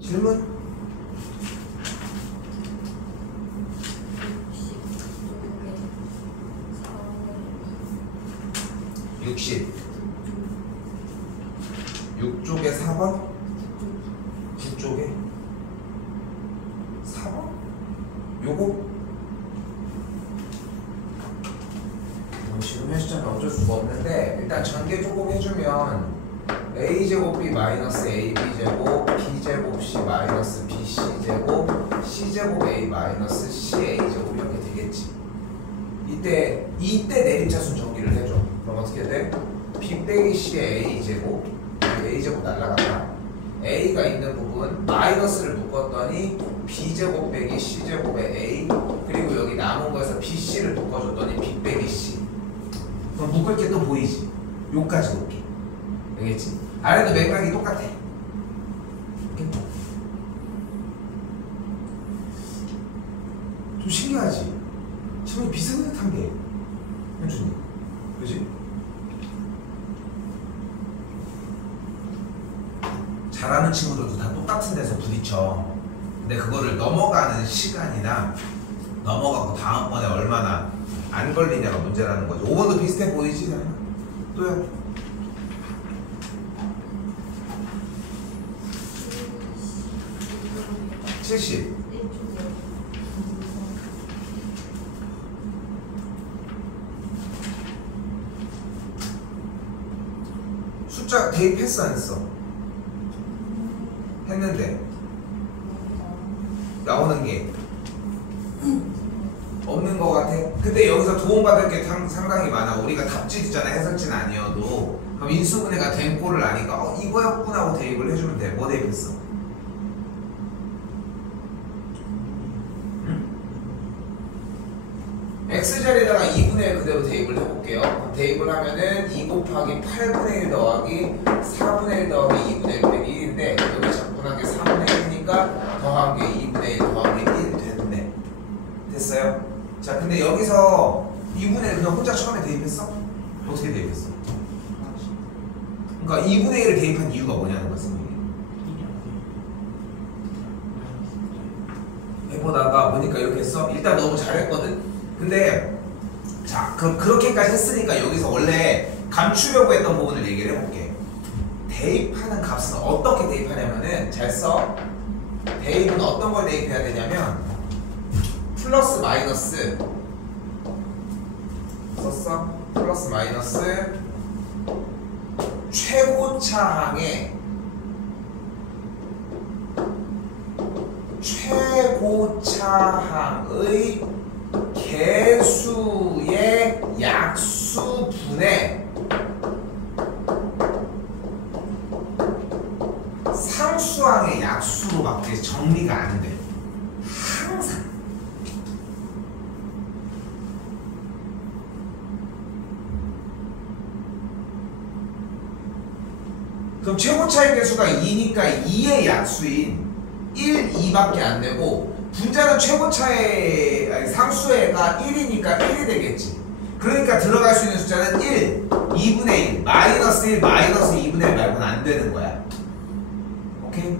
질문? 6쪽에 4번? 9쪽에 4번? 요거? 지금 해수자는 어쩔 수가 없는데 일단 전개 조금 해주면 a제곱 b 마이너스 ab제곱 b제곱 c 마이너스 bc제곱 c제곱 a 마이너스 ca제곱 이렇게 되겠지. 이때 내림차순 정리를 해줘. 그럼 어떻게 돼? b 빼기 c의 a제곱 a제곱 날라갔다. a가 있는 부분 마이너스를 묶었더니 b제곱 빼기 c제곱의 a 그리고 여기 남은 거에서 bc를 묶어줬더니 b 빼기 c. 그럼 묶을 게 또 보이지? 요까지 놓기. 알겠지? 아래도 맥락이 똑같아. 좀 신기하지? 지금 비슷한 게 현준이 그지? 잘하는 친구들도 다 똑같은 데서 부딪혀. 근데 그거를 넘어가는 시간이나 넘어가고 다음번에 얼마나 안 걸리냐가 문제라는 거죠. 5번도 비슷해 보이지? 또요? 숫자 대입했어 안 했어? 했는데 나오는 게 없는 것 같아. 근데 여기서 도움받을 게 상당히 많아. 우리가 답지잖아. 해석지는 아니어도. 그럼 인수분해가 된 꼴을 아니까 이거였구나 하고 대입을 해주면 돼. 뭐 대입했어? x자리에다가 2분의 1 그대로 대입을 해볼게요. 대입을 하면은 2 곱하기 8분의 1 더하기 4분의 1 더하기 2분의 1 빼기 1인데 여기 작분한 게 4분의 1이니까 더한 게 2분의 1 더하기 1 됐네. 됐어요? 자, 근데 여기서 2분의 1 그냥 혼자 처음에 대입했어? 어떻게 대입했어? 그러니까 2분의 1을 대입한 이유가 뭐냐는 거야, 선생님이. 해보다가 보니까 이렇게 했어? 일단 너무 잘했거든? 근데 자, 그럼 그렇게까지 했으니까 여기서 원래 감추려고 했던 부분을 얘기를 해볼게. 대입하는 값은 어떻게 대입하냐면은 잘 써. 대입은 어떤 걸 대입해야 되냐면 플러스 마이너스 썼어? 플러스 마이너스 최고차항의 최고차항의 개수의 약수분의 상수항의 약수로밖에 정리가 안 돼. 항상. 그럼 최고차의 개수가 2니까 2의 약수인 1, 2밖에 안 되고 분자는 최고차의 아니, 상수의가 1이니까 1이 되겠지. 그러니까 들어갈 수 있는 숫자는 1, 2분의 1, 마이너스 1, 마이너스 2분의 1 말고는 안 되는 거야. 오케이?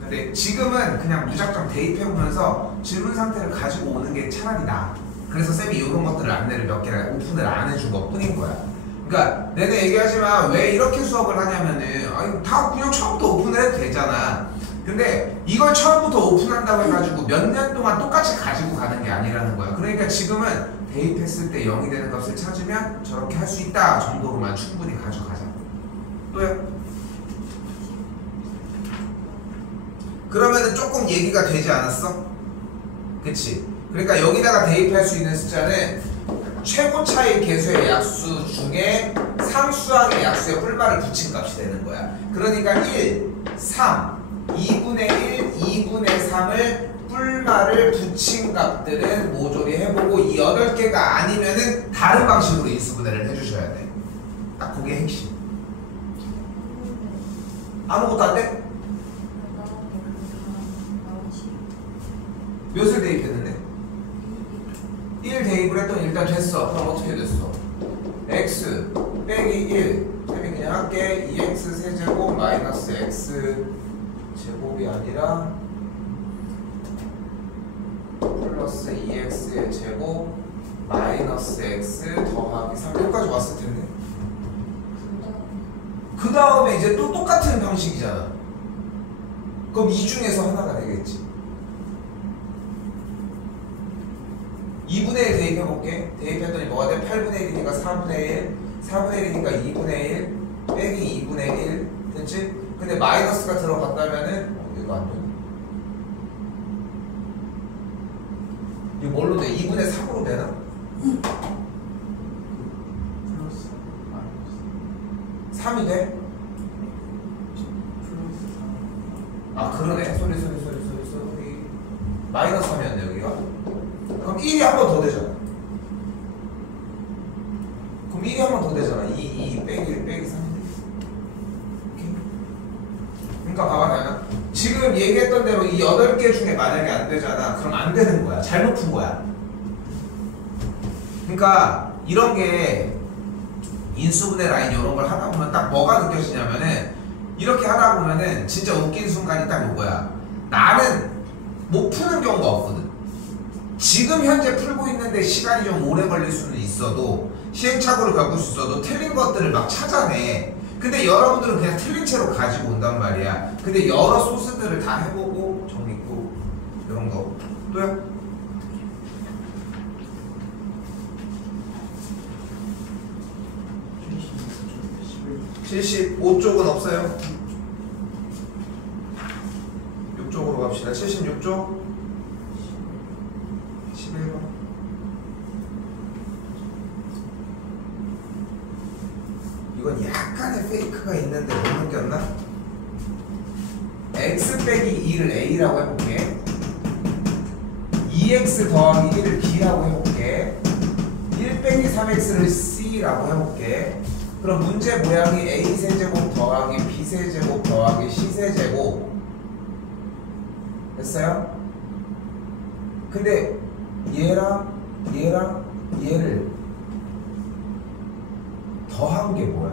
근데 지금은 그냥 무작정 대입해보면서 질문 상태를 가지고 오는 게 차라리 나아. 그래서 쌤이 이런 것들을 안내를 몇 개를 오픈을 안 해준 것 뿐인 거야. 그러니까 내내 얘기하지만 왜 이렇게 수업을 하냐면은 아니, 다 그냥 처음부터 오픈을 해도 되잖아. 근데 이걸 처음부터 오픈한다고 해가지고 몇 년 동안 똑같이 가지고 가는 게 아니라는 거야. 그러니까 지금은 대입했을 때 0이 되는 값을 찾으면 저렇게 할 수 있다 정도로만 충분히 가져가자. 또요? 그러면은 조금 얘기가 되지 않았어? 그치? 그러니까 여기다가 대입할 수 있는 숫자는 최고차의 개수의 약수 중에 상수항의 약수의 뿔말을 붙인 값이 되는 거야. 그러니까 1, 3, 2분의 1, 2분의 3을 뿔말을 붙인 값들은 모조리 해보고 이 8개가 아니면은 다른 방식으로 인수분해를 해주셔야 돼. 딱 그게 핵심. 아무것도 안 돼? 몇을 대입했는데? 1 대입을 했더니 일단 됐어. 그럼 어떻게 됐어? x 빼기 1 쌤이 그냥 할게 2x 세제곱 마이너스 x 제곱이 아니라 플러스 2x의 제곱 마이너스 x 더하기 3 여기까지 왔을 텐데 그 다음에 이제 또 똑같은 방식이잖아. 그럼 이 중에서 하나가 되겠지. 2분의 1 대입해볼게. 대입했더니 뭐가 돼? 8분의 1이니까 4분의 1 4분의 1이니까 2분의 1 빼기 2분의 1 됐지? 근데 마이너스가 들어갔다면은 이거 안 되네. 이거 뭘로 돼? 2분의 3으로 되나? 플러스 마이너스 3이 돼? 플러스 3 아 그러네. 소리 마이너스 3이었네 여기가. 그럼 1이 한 번 더 되잖아. 그럼 1이 한 번 더 되잖아. 2 빼기 1 빼기 3. 그러니까 봐봐 나는 지금 얘기했던 대로 이 8개 중에 만약에 안 되잖아. 그럼 안 되는 거야. 잘못 푼 거야. 그러니까 이런 게 인수분해 라인 이런 걸 하다 보면 딱 뭐가 느껴지냐면은 이렇게 하다 보면은 진짜 웃긴 순간이 딱 이거야. 나는 못 푸는 경우가 없거든. 지금 현재 풀고 있는데 시간이 좀 오래 걸릴 수는 있어도 시행착오를 겪을 수 있어도 틀린 것들을 막 찾아내. 근데 여러분들은 그냥 틀린 채로 가지고 온단 말이야. 근데 여러 소스들을 다 해보고 정리고 이런 거 또요? 75쪽은 없어요. 6쪽으로 갑시다. 76쪽 11번. 이건 약간의 페이크가 있는데 못 느꼈나? x 빼기 2를 a라고 해볼게. 2x 더하기 1을 b라고 해볼게. 1 빼기 3x를 c라고 해볼게. 그럼 문제 모양이 a세제곱 더하기 b세제곱 더하기 c세제곱 됐어요? 근데 얘랑 얘를 더한 게 뭐야?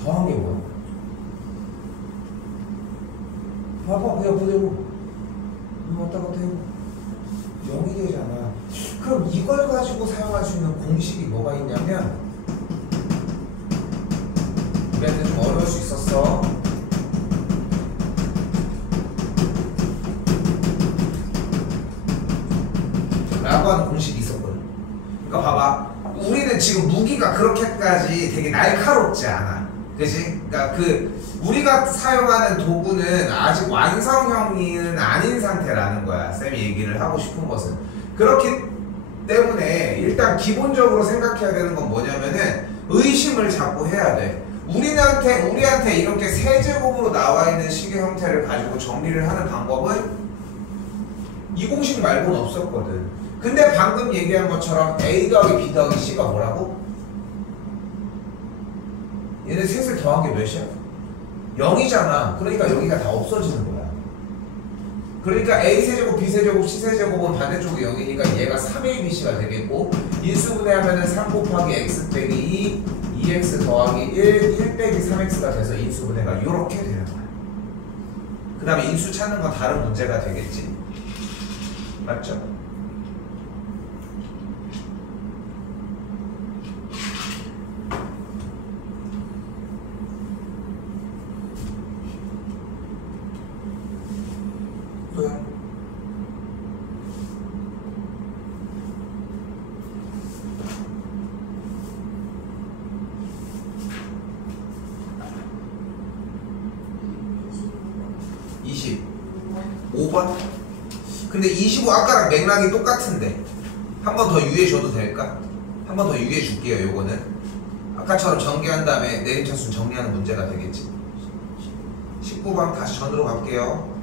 더한 게 뭐야? 봐봐 그냥 그대로 이거 왔다 갔다 해봐. 0이 되잖아. 그럼 이걸 가지고 사용할 수 있는 공식이 뭐가 있냐면 우리한테 좀 어려울 수 있었어. 라고 하는 공식이 있었거든. 그러니까 봐봐. 우리는 지금 무기가 그렇게까지 되게 날카롭지 않아. 그치? 그러니까 우리가 사용하는 도구는 아직 완성형은 아닌 상태라는 거야. 쌤이 얘기를 하고 싶은 것은. 그렇기 때문에 일단 기본적으로 생각해야 되는 건 뭐냐면은 의심을 자꾸 해야 돼. 우리한테 이렇게 세제곱으로 나와 있는 식의 형태를 가지고 정리를 하는 방법은 이 공식 말고는 없었거든. 근데 방금 얘기한 것처럼 A 더하기 B 더하기 C가 뭐라고? 얘네 셋을 더한 게 몇이야? 0이잖아. 그러니까 여기가 다 없어지는 거야. 그러니까 A세제곱, B세제곱, C세제곱은 반대쪽이 0이니까 얘가 3ABC가 되겠고 인수분해하면은 3 곱하기 X 빼기 2, 2X 더하기 1 빼기 3X가 돼서 인수분해가 이렇게 되는 거야. 그 다음에 인수 찾는 건 다른 문제가 되겠지. 맞죠? 또요? (20) 5번? 근데 25 아까랑 맥락이 똑같은데 한 번 더 유의해 줘도 될까? 한 번 더 유의해 줄게요. 요거는 아까처럼 전개한 다음에 내림차순 정리하는 문제가 되겠지. 19번 다시 전으로 갈게요.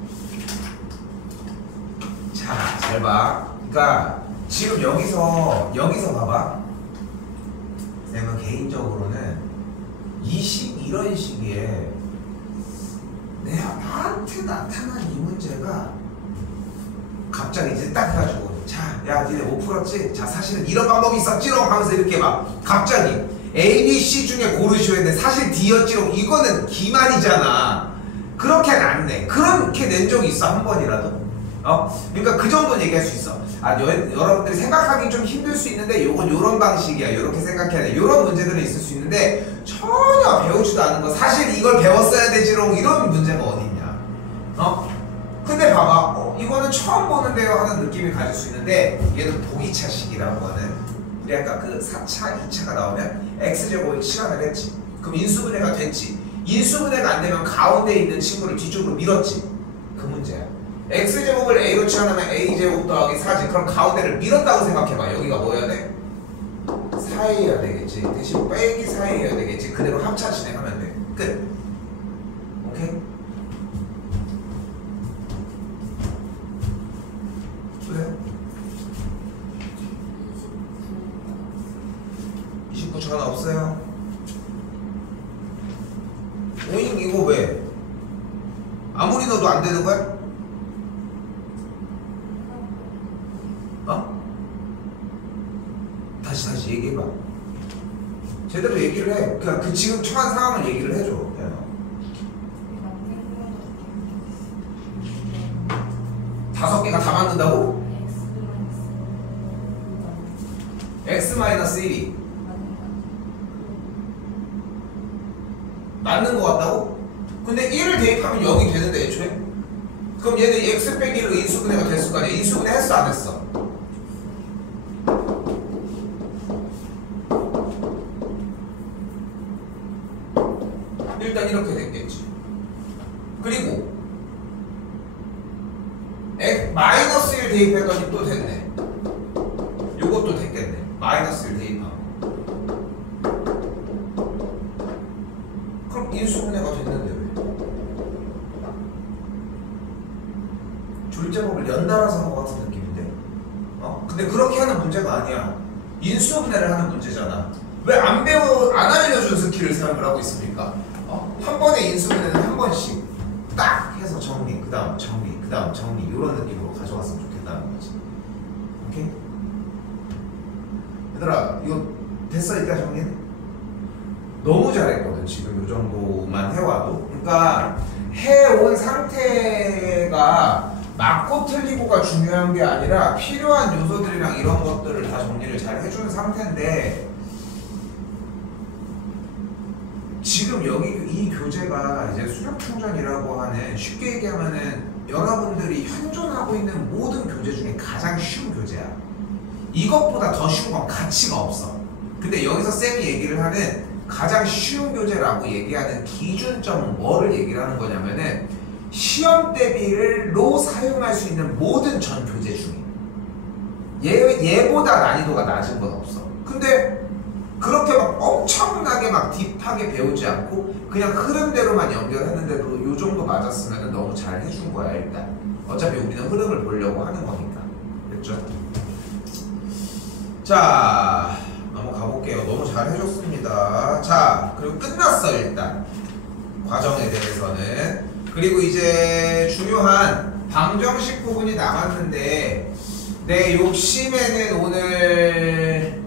자, 잘 봐. 그러니까 지금 여기서 봐봐. 쌤은 개인적으로는 이런 시기에 나한테 나타난 이 문제가 갑자기 이제 딱 해가지고 자, 야 니네 못 풀었지? 자, 사실은 이런 방법이 있었지롱 하면서 이렇게 막 갑자기 A, B, C 중에 고르시오 했는데 사실 D였지롱. 이거는 기만이잖아. 그렇게 안 내. 그렇게 낸 적이 있어 한 번이라도? 그러니까 그 정도는 얘기할 수 있어. 여러분들이 생각하기 좀 힘들 수 있는데 요건 요런 방식이야. 요렇게 생각해야 돼. 요런 문제들은 있을 수 있는데 전혀 배우지도 않은 거. 사실 이걸 배웠어야 되지롱. 이런 문제가 어딨냐. 근데 봐봐. 이거는 처음 보는데요 하는 느낌이 가질 수 있는데 얘는 보기차식이라고 하는, 우리 아까 그 4차, 2차가 나오면 x제곱을 실현을 했지. 그럼 인수분해가 됐지. 인수분해가 안 되면 가운데 있는 친구를 뒤쪽으로 밀었지. 그 문제야. x제곱을 a로 치환하면 a제곱 더하기 4지. 그럼 가운데를 밀었다고 생각해봐. 여기가 뭐여야 돼? 4a여야 되겠지. 대신 빼기 4a여야 되겠지. 그대로 합차 진행하면 돼. 끝. 오케이? 왜? 29 전화 없어요? 오잉 이거 왜? 아무리 넣어도 안 되는 거야? 다시 얘기해봐. 제대로 얘기를 해. 그냥 그 지금 처한 상황을 얘기를 해줘. 다섯 개가 다 맞는다고? x-1이 맞는 거 같다고? 근데 1을 대입하면 0이 되는데 애초에? 그럼 얘는 x 빼기 1로 인수분해가 됐을 거 아니야? 인수분해 했어 안 했어? 일단 이렇게 됐겠지. 그리고 마이너스 1 대입했더니 또 됐네. 요것도 됐겠네. 마이너스 1 대입하면. 그럼 인수분해가 됐는데 왜? 줄제목을 연달아서 한 것 같은 느낌인데? 근데 그렇게 하는 문제가 아니야. 인수분해를 하는 문제잖아. 왜 안 알려준 스킬을 사용을 하고 있습니까? 한 번에 인수분해는 한 번씩 딱 해서 정리, 그 다음 정리, 그 다음 정리, 이런 느낌으로 가져갔으면 좋겠다는 거지. 오케이? 얘들아 이거 됐어? 이따 정리해? 너무 잘했거든 지금 이 정도만 해와도. 그러니까 해온 상태가 맞고 틀리고가 중요한 게 아니라 필요한 요소들이랑 이런 것들을 다 정리를 잘 해주는 상태인데, 지금 여기 이 교재가 이제 수력 충전이라고 하는, 쉽게 얘기하면은 여러분들이 현존하고 있는 모든 교재 중에 가장 쉬운 교재야. 이것보다 더 쉬운 건 가치가 없어. 근데 여기서 쌤이 얘기를 하는 가장 쉬운 교재라고 얘기하는 기준점은 뭐를 얘기를 하는 거냐면은, 시험 대비로 사용할 수 있는 모든 전 교재 중에 얘보다 난이도가 낮은 건 없어. 근데 그렇게 막 엄청나게 막 딥하게 배우지 않고 그냥 흐름대로만 연결했는데도 요 정도 맞았으면 너무 잘 해준 거야. 일단 어차피 우리는 흐름을 보려고 하는 거니까. 됐죠? 자, 넘어가 볼게요. 너무 잘 해줬습니다. 자, 그리고 끝났어 일단 과정에 대해서는. 그리고 이제 중요한 방정식 부분이 남았는데, 내 욕심에는 오늘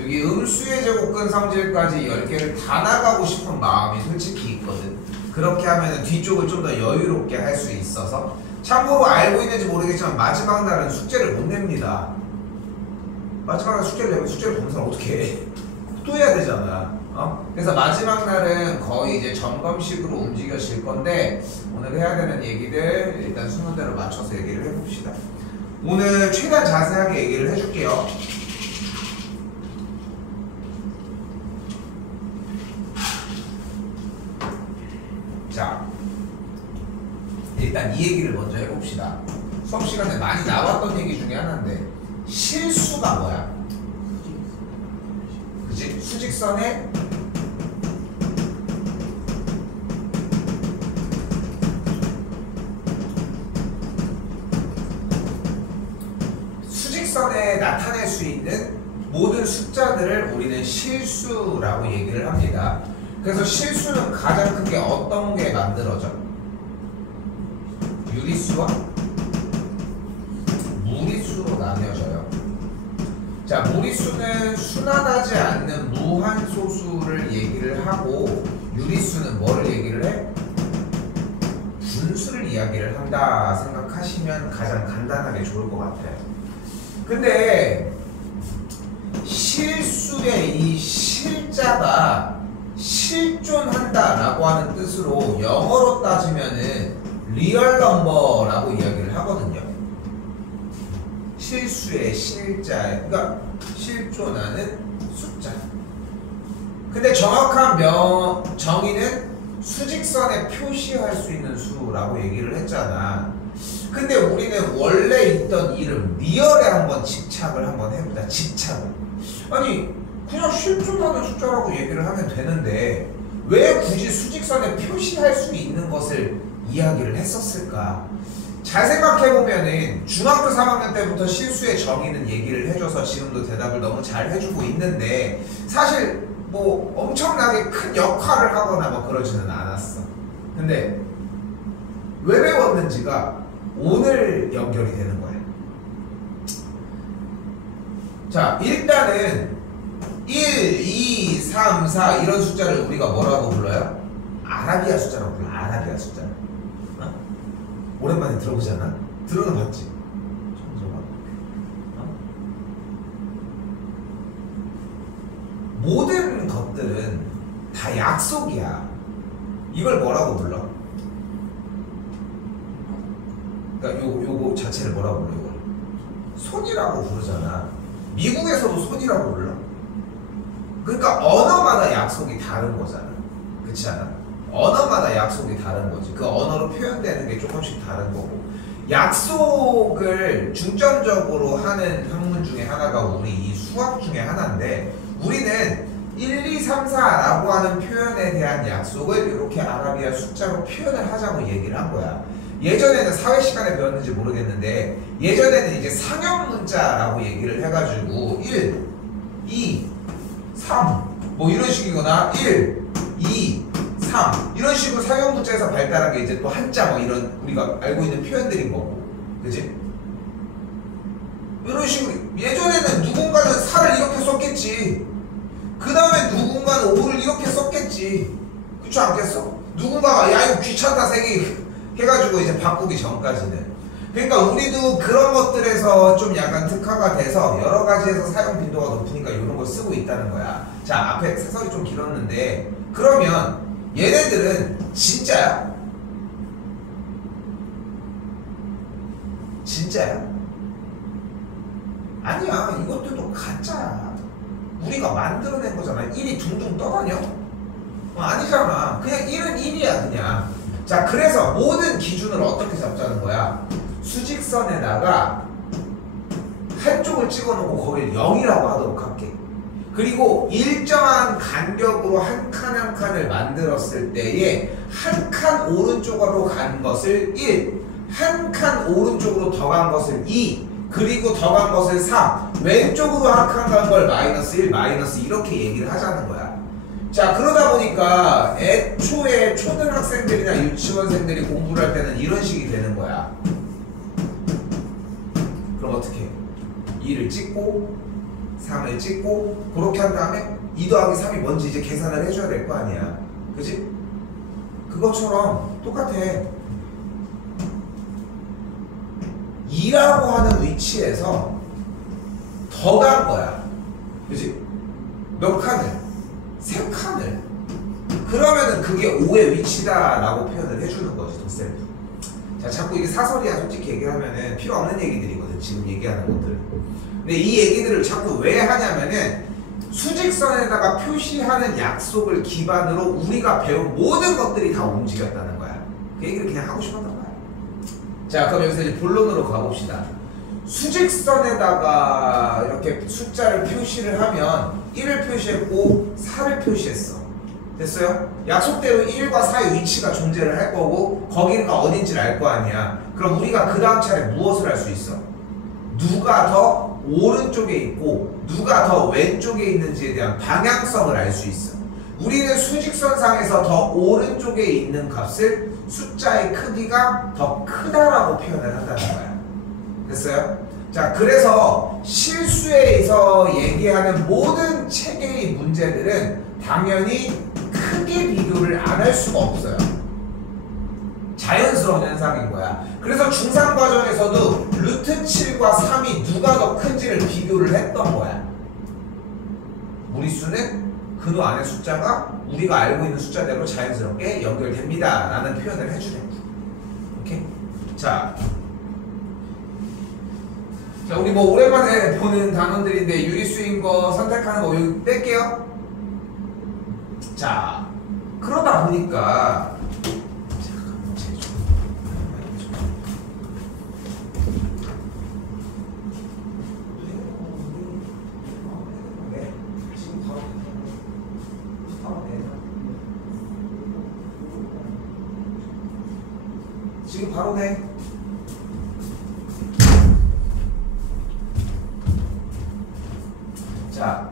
여기 음수의 제곱근 성질까지 10개를 다 나가고 싶은 마음이 솔직히 있거든. 그렇게 하면 뒤쪽을 좀 더 여유롭게 할 수 있어서. 참고로 알고 있는지 모르겠지만 마지막 날은 숙제를 못 냅니다. 마지막 날 숙제를 내면 숙제를 보는 사람 어떻게 해? 또 해야 되잖아. 그래서 마지막 날은 거의 이제 점검식으로 움직여질 건데, 오늘 해야 되는 얘기들 일단 순서대로 맞춰서 얘기를 해봅시다. 오늘 최대한 자세하게 얘기를 해줄게요. 자, 일단 이 얘기를 먼저 해봅시다. 수업 시간에 많이 나왔던 얘기 중에 하나인데, 실수가 뭐야? 그치? 수직선에 나타낼 수 있는 모든 숫자들을 우리는 실수라고 얘기를 합니다. 그래서 실수는 가장 큰 게 어떤 게 만들어져? 유리수와 무리수로 나뉘어져요. 자, 무리수는 순환하지 않는 무한소수를 얘기를 하고 유리수는 뭐를 얘기를 해? 분수를 이야기를 한다 생각하시면 가장 간단하게 좋을 것 같아요. 근데 실수의 이 실자가 실존한다라고 하는 뜻으로 영어로 따지면은 리얼 넘버라고 이야기를 하거든요. 실수의 실자, 그러니까 실존하는 숫자. 근데 정확한 정의는 수직선에 표시할 수 있는 수라고 얘기를 했잖아. 근데 우리는 원래 있던 이름 리얼에 한번 집착을 한번 해보자. 집착을. 아니 그냥 실존하는 숫자라고 얘기를 하면 되는데 왜 굳이 수직선에 표시할 수 있는 것을 이야기를 했었을까? 잘 생각해보면은 중학교 3학년 때부터 실수의 정의는 얘기를 해줘서 지금도 대답을 너무 잘 해주고 있는데 사실 뭐 엄청나게 큰 역할을 하거나 뭐 그러지는 않았어. 근데 왜 배웠는지가 오늘 연결이 되는 거야. 자, 일단은 1, 2, 3, 4 이런 숫자를 우리가 뭐라고 불러요? 아라비아 숫자라고 불러. 아라비아 숫자. 어? 오랜만에 들어보지 않아? 들어는 봤지? 처음 들어봐. 어? 모든 것들은 다 약속이야. 이걸 뭐라고 불러? 그러니까 요거 자체를 뭐라고 불러? 이걸 손이라고 부르잖아. 미국에서도 손이라고 불러. 그러니까 언어마다 약속이 다른 거잖아. 그렇지 않아? 언어마다 약속이 다른 거지. 그 언어로 표현되는 게 조금씩 다른 거고. 약속을 중점적으로 하는 학문 중에 하나가 우리 이 수학 중에 하나인데 우리는 1, 2, 3, 4라고 하는 표현에 대한 약속을 이렇게 아라비아 숫자로 표현을 하자고 얘기를 한 거야. 예전에는 사회 시간에 배웠는지 모르겠는데 예전에는 이제 상형 문자라고 얘기를 해가지고 1, 2, 3 뭐 이런 식이거나 1, 2, 3 이런 식으로 상형 문자에서 발달한 게 이제 또 한자 뭐 이런 우리가 알고 있는 표현들인 거고, 그지? 이런 식으로 예전에는 누군가는 4를 이렇게 썼겠지. 그 다음에 누군가는 5를 이렇게 썼겠지. 그렇지 않겠어? 누군가가 야 이거 귀찮다 세기 해가지고 이제 바꾸기 전까지는. 그러니까 우리도 그런 것들에서 좀 약간 특화가 돼서 여러 가지에서 사용 빈도가 높으니까 이런 걸 쓰고 있다는 거야. 자, 앞에 사설이 좀 길었는데 그러면 얘네들은 진짜야? 진짜야? 아니야. 이것들도 가짜야. 우리가 만들어낸 거잖아. 1이 둥둥 떠다녀? 아니잖아. 그냥 1은 1이야 그냥. 자, 그래서 모든 기준을 어떻게 잡자는 거야? 수직선에다가 한쪽을 찍어놓고 거기를 0이라고 하도록 할게. 그리고 일정한 간격으로 한 칸 한 칸을 만들었을 때에 한 칸 오른쪽으로 간 것을 1, 한 칸 오른쪽으로 더 간 것을 2, 그리고 더 간 것을 3, 왼쪽으로 한 칸 간 걸 마이너스 1, 마이너스 이렇게 얘기를 하자는 거야. 자, 그러다 보니까 애초에 초등학생들이나 유치원생들이 공부를 할 때는 이런 식이 되는 거야. 그럼 어떻게 해? 2를 찍고 3을 찍고 그렇게 한 다음에 2 더하기 3이 뭔지 이제 계산을 해줘야 될 거 아니야. 그지? 그것처럼 똑같아. 2라고 하는 위치에서 더 간 거야. 그지? 몇 칸을? 3칸을. 그러면은 그게 5의 위치다라고 표현을 해주는 거지, 덧셈. 자, 자꾸 이게 사설이야, 솔직히 얘기를 하면은 필요 없는 얘기들이거든, 지금 얘기하는 것들. 근데 이 얘기들을 자꾸 왜 하냐면은 수직선에다가 표시하는 약속을 기반으로 우리가 배운 모든 것들이 다 움직였다는 거야. 그 얘기를 그냥 하고 싶었던 거야. 자, 그럼 여기서 이제 본론으로 가봅시다. 수직선에다가 이렇게 숫자를 표시를 하면 1을 표시했고 4를 표시했어. 됐어요? 약속대로 1과 4의 위치가 존재를 할 거고 거기가 어딘지를 알 거 아니야. 그럼 우리가 그 다음 차례 무엇을 할 수 있어? 누가 더 오른쪽에 있고 누가 더 왼쪽에 있는지에 대한 방향성을 알 수 있어. 우리는 수직선상에서 더 오른쪽에 있는 값을 숫자의 크기가 더 크다라고 표현을 한다는 거야. 됐어요? 자, 그래서 실수에서 얘기하는 모든 체계의 문제들은 당연히 크게 비교를 안 할 수가 없어요. 자연스러운 현상인 거야. 그래서 중3 과정에서도 루트 7과 3이 누가 더 큰지를 비교를 했던 거야. 무리수는 근호 안의 숫자가 우리가 알고 있는 숫자대로 자연스럽게 연결됩니다 라는 표현을 해주는 거야. 오케이? 자, 우리 뭐 오랜만에 보는 단원들인데 유리수인 거 선택하는 거 여기 뺄게요. 자, 그러다 보니까 지금 바로 내. 자,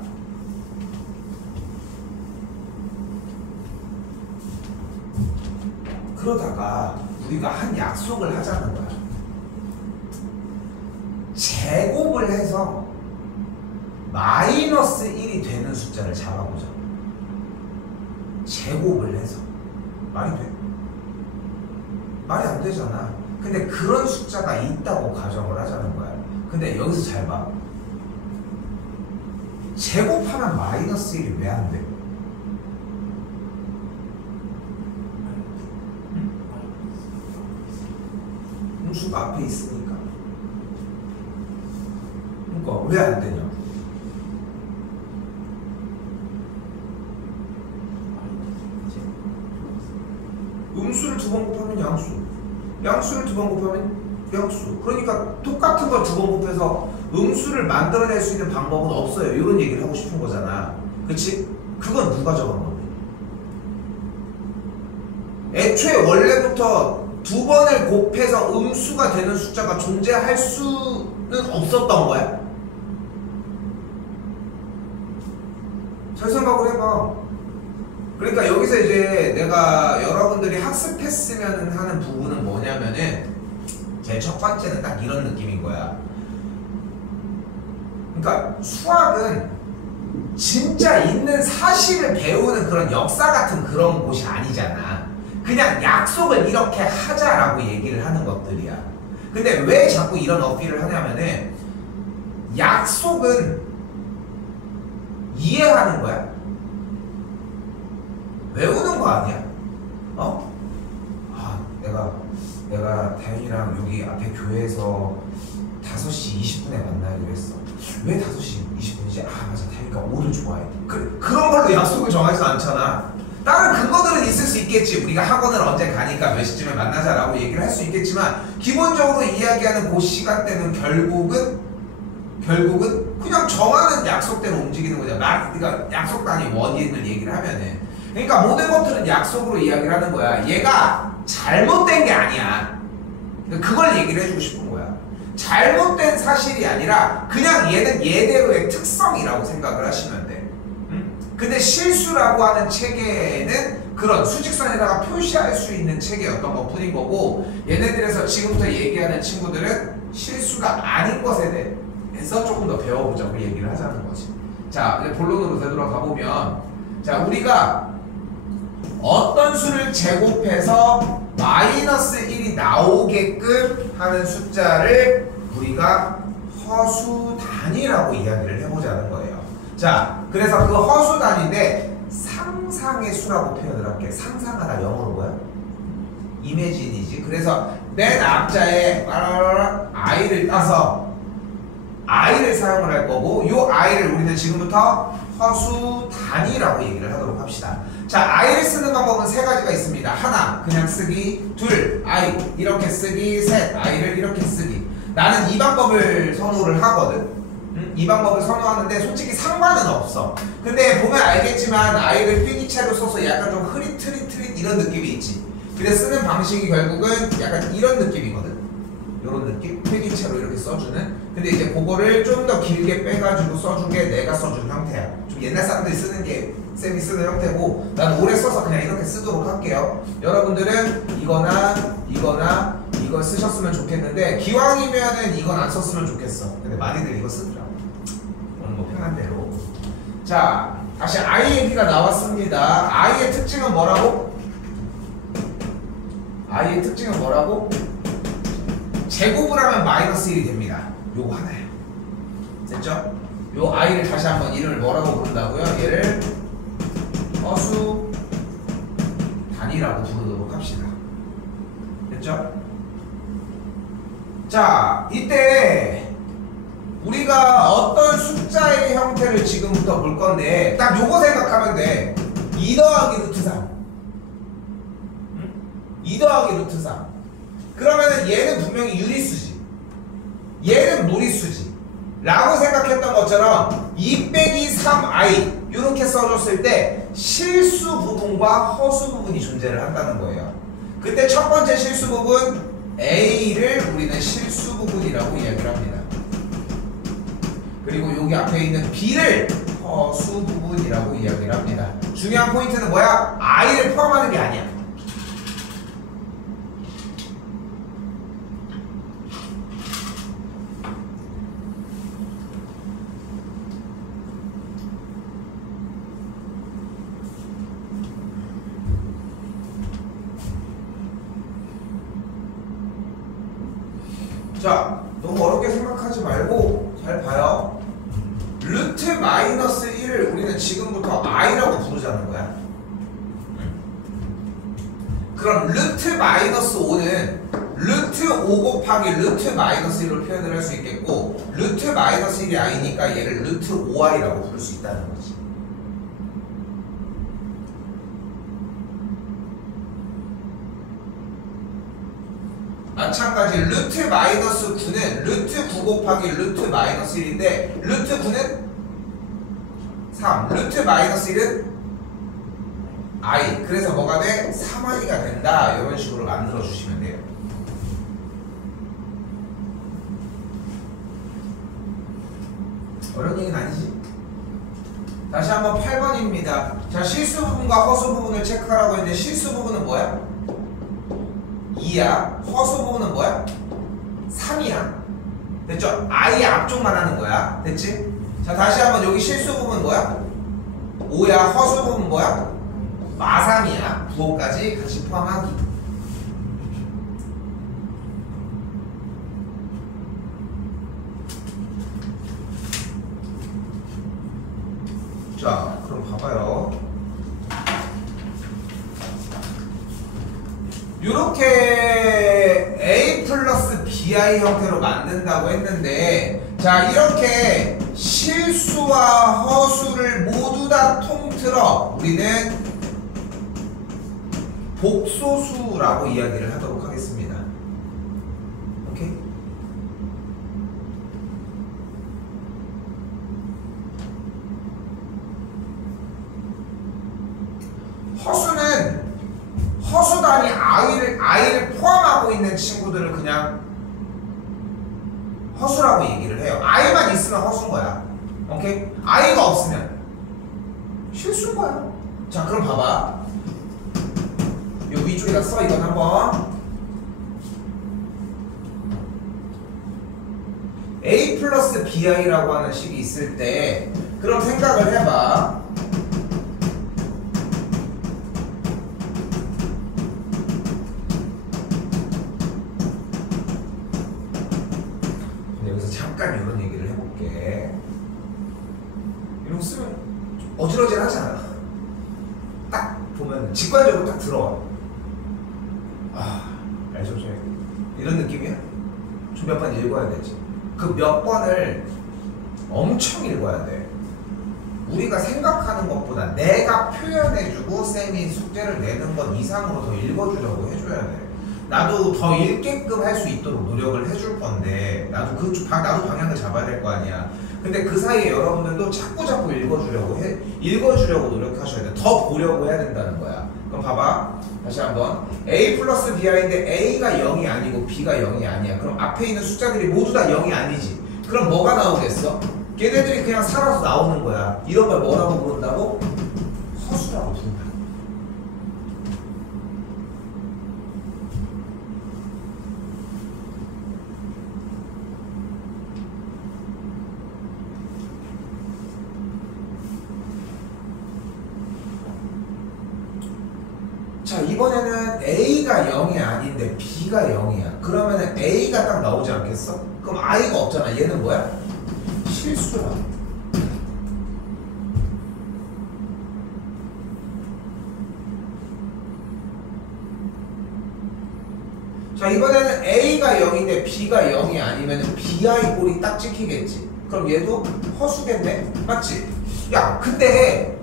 그러다가 우리가 한 약속을 하자는 거야. 제곱을 해서 마이너스 1이 되는 숫자를 잡아보자. 제곱을 해서. 말이 돼? 말이 안 되잖아. 근데 그런 숫자가 있다고 가정을 하자는 거야. 근데 여기서 잘 봐. 제곱하면 마이너스 1이 왜 안 돼? 음수가 앞에 있으니까. 그러니까 왜 안 되냐? 음수를 두 번 곱하면 양수, 양수를 두 번 곱하면 양수. 그러니까 똑같은 걸 두 번 곱해서 음수를 만들어낼 수 있는 방법은 없어요. 이런 얘기를 하고 싶은 거잖아. 그치? 그건 누가 정한 건데? 애초에 원래부터 두 번을 곱해서 음수가 되는 숫자가 존재할 수는 없었던 거야. 잘 생각을 해봐. 그러니까 여기서 이제 내가 여러분들이 학습했으면 하는 부분은 뭐냐면은 제일 첫 번째는 딱 이런 느낌인 거야. 그러니까 수학은 진짜 있는 사실을 배우는 그런 역사 같은 그런 곳이 아니잖아. 그냥 약속을 이렇게 하자라고 얘기를 하는 것들이야. 근데 왜 자꾸 이런 어필을 하냐면은 약속은 이해하는 거야. 외우는 거 아니야. 어? 아, 내가 다현이랑 여기 앞에 교회에서 5시 20분에 만나기로 했어. 왜 5시 20분이지? 아, 맞아. 다현이가 5를 좋아해. 그런 걸로 약속을 정하지 않잖아. 다른 근거들은 있을 수 있겠지. 우리가 학원을 언제 가니까 몇 시쯤에 만나자라고 얘기를 할 수 있겠지만 기본적으로 이야기하는 그 시간대는 결국은 그냥 정하는 약속대로 움직이는 거잖아. 그러니까 약속 단위 원인을 얘기를 하면은, 그러니까 모든 것들은 약속으로 이야기를 하는 거야. 얘가 잘못된 게 아니야. 그걸 얘기를 해주고 싶은 거야. 잘못된 사실이 아니라 그냥 얘는 얘대로의 특성이라고 생각을 하시면 돼. 근데 실수라고 하는 체계에는 그런 수직선에다가 표시할 수 있는 체계였던 것 뿐인 거고, 얘네들에서 지금부터 얘기하는 친구들은 실수가 아닌 것에 대해서 조금 더 배워보자고 얘기를 하자는 거지. 자, 이제 본론으로 되돌아가 보면, 자, 우리가 어떤 수를 제곱해서 마이너스 1이 나오게끔 하는 숫자를 우리가 허수 단위라고 이야기를 해보자는 거예요. 자, 그래서 그 허수 단위인데 상상의 수라고 표현을 할게. 상상하다 영어로 뭐야? 이미진이지. 그래서 맨 앞자에 i를 따서 i를 사용을 할 거고, 이 i를 우리는 지금부터 허수 단위라고 얘기를 하도록 합시다. 자, i를 쓰는 방법은 세 가지가 있습니다. 하나, 그냥 쓰기. 둘, i 이렇게 쓰기. 셋, i를 이렇게 쓰기. 나는 이 방법을 선호를 하거든. 이 방법을 선호하는데 솔직히 상관은 없어. 근데 보면 알겠지만 i를 필기체로 써서 약간 좀 흐릿 이런 느낌이 있지. 근데 쓰는 방식이 결국은 약간 이런 느낌이거든. 이런 느낌? 필기체로 이렇게 써주는. 근데 이제 그거를 좀 더 길게 빼가지고 써준 게 내가 써준 형태야. 좀 옛날 사람들이 쓰는 게 쌤이 쓰는 형태고, 난 오래 써서 그냥 이렇게 쓰도록 할게요. 여러분들은 이거나 이걸 쓰셨으면 좋겠는데 기왕이면은 이건 안 썼으면 좋겠어. 근데 많이들 이거 쓰더라고. 오늘 뭐 편한 대로. 자, 다시 i의 b가 나왔습니다. i의 특징은 뭐라고? i의 특징은 뭐라고? 제곱을 하면 마이너스 1이 됩니다. 요거 하나예요. 됐죠? 요 i를 다시 한번 이름을 뭐라고 부른다고요? 얘를 허수 단위라고 부르도록 합시다. 됐죠? 자, 이때 우리가 어떤 숫자의 형태를 지금부터 볼 건데 딱 요거 생각하면 돼. 2 더하기 루트 3 2 더하기 루트 3 그러면은 얘는 분명히 유리수지, 얘는 무리수지 라고 생각했던 것처럼 2 빼기 3i 이렇게 써줬을 때 실수 부분과 허수 부분이 존재를 한다는 거예요. 그때 첫 번째 실수 부분 a를 우리는 실수 부분이라고 이야기를 합니다. 그리고 여기 앞에 있는 b를 허수 부분이라고 이야기를 합니다. 중요한 포인트는 뭐야? i를 포함하는 게 아니야. 자, 너무 어렵게 생각하지 말고 잘 봐요. 루트 마이너스 1을 우리는 지금부터 i라고 부르자는 거야. 그럼 루트 마이너스 5는 루트 5 곱하기 루트 마이너스 1로 표현을 할 수 있겠고, 루트 마이너스 1이 i니까 얘를 루트 5i라고 부를 수 있다는 거지. 마찬가지 루트 마이너스 9는 루트 9 곱하기 루트 마이너스 1인데 루트 9는 3, 루트 마이너스 1은 i. 그래서 뭐가 돼? 3i가 된다. 이런 식으로 만들어 주시면 돼요. 어려운 얘기는 아니지? 다시 한번 8번입니다. 자, 실수 부분과 허수 부분을 체크하라고 했는데 실수 부분은 뭐야? 2야. 허수 부분은 뭐야? 3이야. 됐죠? i 앞쪽만 하는 거야. 됐지? 자, 다시 한번 여기 실수 부분 뭐야? 5야. 허수 부분 뭐야? 마3이야. 부호까지 같이 포함하기. 자, 그럼 봐봐요. 이렇게 a 플러스 bi 형태로 만든다고 했는데, 자, 이렇게 실수와 허수를 모두 다 통틀어 우리는 복소수라고 이야기를 하도록 하겠습니다. 오케이? 허수는 허수단위 i를 포함하고 있는 친구들을 그냥 허수라고 얘기를 해요. i만 있으면 허수인 거야. 오케이? i가 없으면 실수인 거야. 자, 그럼 봐봐. 요 위쪽에다 써. 이건 한번 a 플러스 bi라고 하는 식이 있을 때 그럼 생각을 해봐. 여기서 잠깐 이런 얘기를 해볼게. 이런 거 쓰면 좀 어지러지하지 않아? 딱 보면 직관적으로 딱 들어와. 알죠? 이런 느낌이야? 좀 몇 번 읽어야 되지. 그 몇 번을 엄청 읽어야 돼. 우리가 생각하는 것보다 내가 표현해주고 쌤이 숙제를 내는 것 이상으로 더 읽어주려고 해줘야 돼. 나도 더 읽게끔 할 수 있도록 노력을 해줄 건데 나도 나도 방향을 잡아야 될 거 아니야. 근데 그 사이에 여러분들도 자꾸 읽어주려고 노력하셔야 돼. 더 보려고 해야 된다는 거야. 그럼 봐봐. 다시 한번 a 플러스 bi인데 a가 0이 아니고 b가 0이 아니야. 그럼 앞에 있는 숫자들이 모두 다 0이 아니지. 그럼 뭐가 나오겠어? 걔네들이 그냥 살아서 나오는 거야. 이런 걸 뭐라고 부른다고? 허수라고 부른다. 자, 이번에는 A가 0이 아닌데 B가 0이야. 그러면은 A가 딱 나오지 않겠어? 그럼 I가 없잖아. 얘는 뭐야? 실수라. 자, 이번에는 A가 0인데 B가 0이 아니면 BI 꼴이 딱 찍히겠지. 그럼 얘도 허수겠네? 맞지? 야, 근데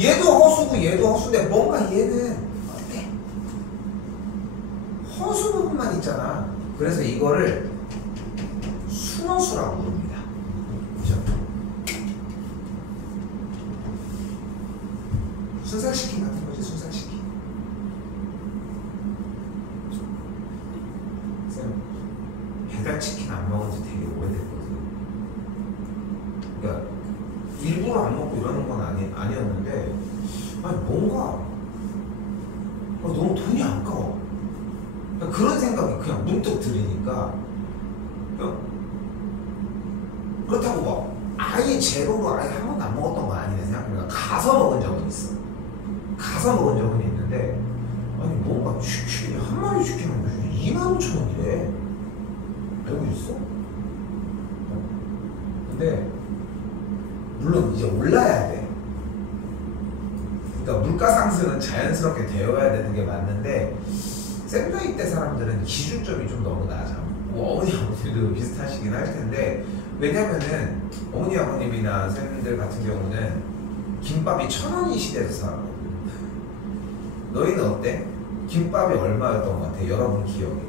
얘도 허수고 얘도 허수인데 뭔가 얘는 어때? 허수 부분만 있잖아. 그래서 이거를 순허수라고 부릅니다. 그죠? 순살시킨 같은 거지, 순살시킨. 쌤, 배달치킨 안 먹은 지 되게 오래됐거든. 그러니까 일부러 안 먹고 이러는 건 아니었는데, 아니 뭔가 너무 돈이 아까워. 그러니까 그런 생각이 그냥 문득 들으니까, 그렇다고 막 아예 제로로 아예 한 번도 안 먹었던 건 아니네 생각해보니까 가서 먹은 적은 있어. 가서 먹은 적은 있는데, 아니 뭔가 치킨 한 마리 치킨 한 마리 25,000원이래. 알고 있어? 근데 물론 이제 올라야 돼. 그러니까 물가 상승은 자연스럽게 되어야 되는 게 맞는데, 샌드위치 때 사람들은 기준점이 좀 너무 낮아. 뭐 어머니 아버님도 비슷하시긴 할 텐데, 왜냐면은 어머니 아버님이나 쌤들 같은 경우는 김밥이 1,000원이 시대에서 살았거든. 너희는 어때? 김밥이 얼마였던 것 같아? 여러분 기억에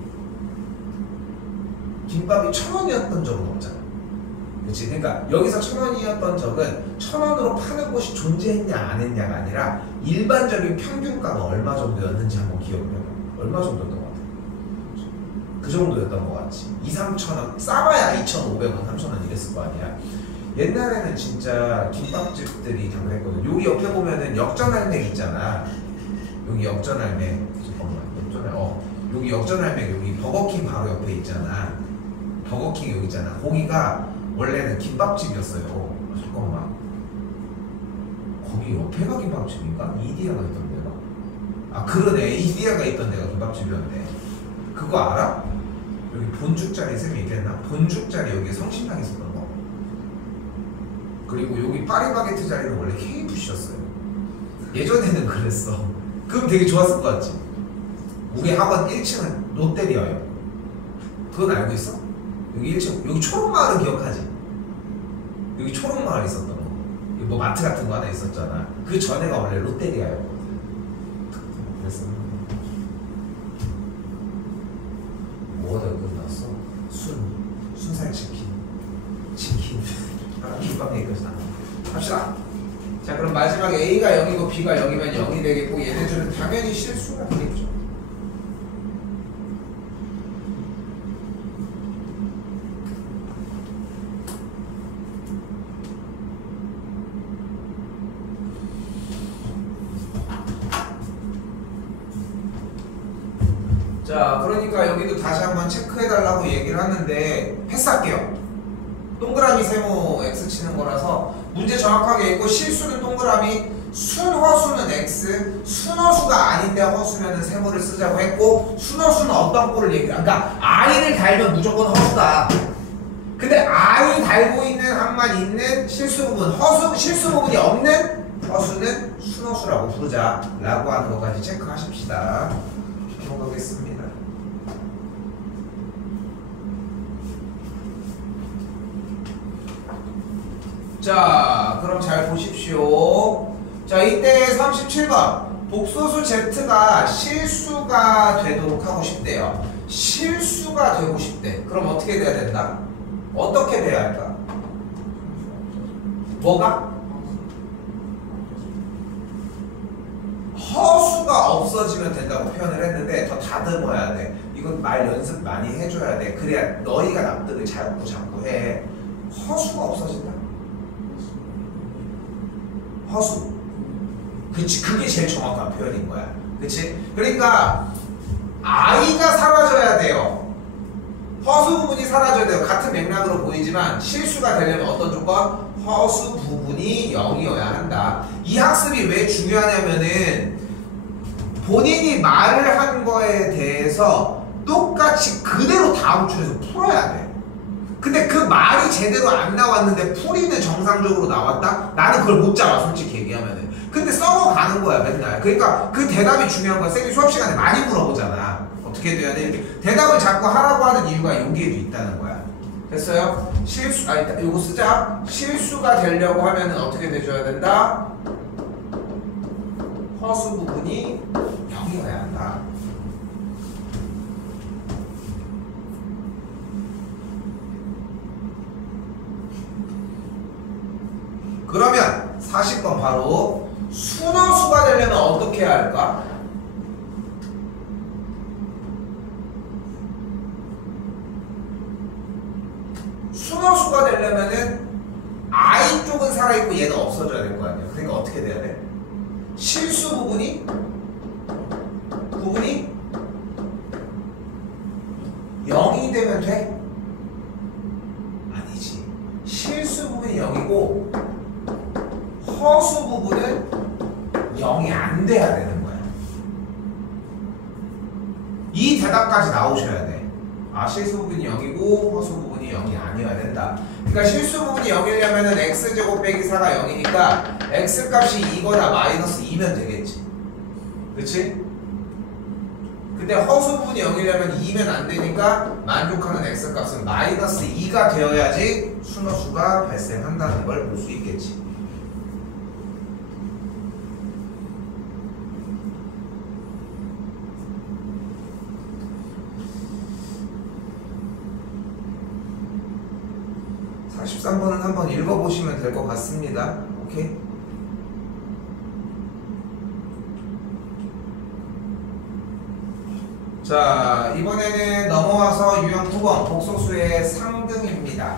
김밥이 1,000원이었던 적은 없잖아. 그치? 그러니까 여기서 1,000원이었던 적은 1,000원으로 파는 곳이 존재했냐 안 했냐가 아니라 일반적인 평균가가 얼마 정도였는지 한번 기억을 해봐. 얼마 정도였던 것 같아? 그 정도였던 것 같지. 2,000~3,000원, 싸봐야 2,500원, 3,000원 이랬을 거 아니야. 옛날에는 진짜 김밥집들이 다 그랬거든. 여기 옆에 보면은 역전할맥 있잖아. 여기 역전할맥. 잠깐만, 여기 역전할맥, 여기 버거킹 바로 옆에 있잖아. 버거킹 여기 있잖아. 거기가 원래는 김밥집이었어요. 잠깐만, 거기 옆에가 김밥집인가? 이디야가 있던 데가? 아 그러네, 이디야가 있던 데가 김밥집이었네. 그거 알아? 여기 본죽자리 쌤이 있겠나? 본죽자리 여기 성심당 있었던 거. 그리고 여기 파리바게트 자리는 원래 KFC였어요. 예전에는 그랬어. 그럼 되게 좋았을 것 같지? 우리 학원 1층은 롯데리아예요. 그건 알고 있어? 여기 1층, 여기 초록마을은 기억하지? 여기 초록마을 있었던 거. 여기 뭐 마트 같은 거 하나 있었잖아. 그 전에가 원래 롯데리아였거든. 그래서 뭐가 더 끝났어? 순살치킨, 치킨. 김밥 얘기까지 나. 합시다. 자, 그럼 마지막에 A가 0이고 B가 0이면 0이 되겠고, 얘네들은 당연히 실수가 되겠죠. 자, 그러니까 여기도 다시 한번 체크해달라고 얘기를 하는데 패스할게요. 동그라미 세모 X 치는 거라서 문제 정확하게 읽고, 실수는 동그라미, 순허수는 X, 순허수가 아닌데 허수면은 세모를 쓰자고 했고, 순허수는 어떤 꼴을 얘기를, 그러니까 I를 달면 무조건 허수다. 근데 I 달고 있는 항만 있는 실수 부분, 실수 부분이 없는 허수는 순허수라고 부르자 라고 하는 것까지 체크하십시다. 넘어가겠습니다. 자, 그럼 잘 보십시오. 자, 이때 37번 복소수 Z가 실수가 되도록 하고 싶대요. 실수가 되고 싶대. 그럼 어떻게 돼야 된다? 어떻게 돼야 할까? 뭐가? 허수가 없어지면 된다고 표현을 했는데 더 다듬어야 돼. 이건 말 연습 많이 해줘야 돼. 그래야 너희가 납득을 자꾸 해. 허수가 없어진다? 허수. 그치, 그게 제일 정확한 표현인 거야. 그치? 그러니까 I가 사라져야 돼요. 허수 부분이 사라져야 돼요. 같은 맥락으로 보이지만 실수가 되려면 어떤 조건? 허수 부분이 0이어야 한다. 이 학습이 왜 중요하냐면은 본인이 말을 한 거에 대해서 똑같이 그대로 다음 줄에서 풀어야 돼. 근데 그 말이 제대로 안 나왔는데 풀이는 정상적으로 나왔다? 나는 그걸 못 잡아, 솔직히 얘기하면은. 근데 썩어가는 거야, 맨날. 그러니까 그 대답이 중요한 거야. 쌤이 수업 시간에 많이 물어보잖아. 어떻게 돼야 돼? 이렇게 대답을 자꾸 하라고 하는 이유가 여기에도 있다는 거야. 됐어요? 실수, 이거 쓰자. 실수가 되려고 하면은 어떻게 돼줘야 된다? 허수 부분이 0이어야 한다. 그러면 40번 바로 순허수가 되려면 어떻게 해야 할까? 순허수가 되려면은 I 쪽은 살아있고 얘는 없어져야 될 거 아니야. 그러니까 어떻게 돼야 돼? 실수 부분이 0이 되면 돼? 아니지. 실수 부분이 0이고 허수 부분은 0이 안 돼야 되는 거야. 이 대답까지 나오셔야 돼. 아, 실수 부분이 0이고 허수 부분이 0이 아니어야 된다. 그러니까 실수 부분이 0이려면은 x제곱 빼기 4가 0이니까 x값이 2거나 마이너스 2면 되겠지. 그치? 근데 허수 부분이 0이려면 2면 안 되니까 만족하는 x값은 마이너스 2가 되어야지 순허수가 발생한다는 걸 볼 수 있겠지. 자, 13번은 한번 읽어보시면 될 것 같습니다. 오케이? 자, 이번에는 넘어와서 유형 9번 복소수의 상등입니다.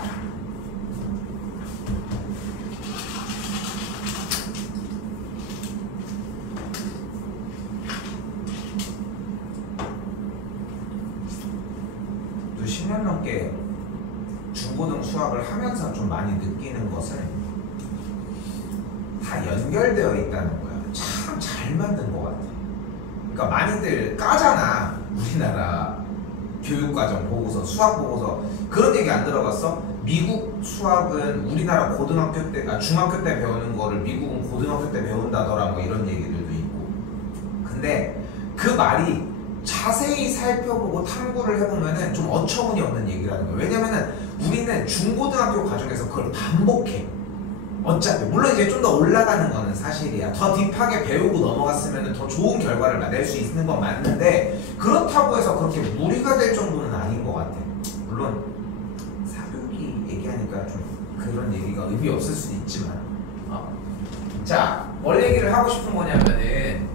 또 10년 넘게 중고등 수학을 하면서 좀 많이 느끼는 것은 다 연결되어 있다는 거야. 참 잘 만든 것 같아. 그러니까 많이들 까잖아. 우리나라 교육과정 보고서, 수학 보고서. 그런 얘기 안 들어봤어? 미국 수학은 우리나라 고등학교 때, 중학교 때 배우는 거를 미국은 고등학교 때 배운다더라, 뭐 이런 얘기들도 있고. 근데 그 말이 자세히 살펴보고 탐구를 해보면은 좀 어처구니없는 얘기라는 거예요. 왜냐면은 우리는 중고등학교 과정에서 그걸 반복해. 어차피 물론 이제 좀 더 올라가는 거는 사실이야. 더 딥하게 배우고 넘어갔으면 더 좋은 결과를 낼 수 있는 건 맞는데 그렇다고 해서 그렇게 무리가 될 정도는 아닌 것 같아. 물론 사교육이 얘기하니까 좀 그런 얘기가 의미 없을 수도 있지만 자, 뭘 얘기를 하고 싶은 거냐면은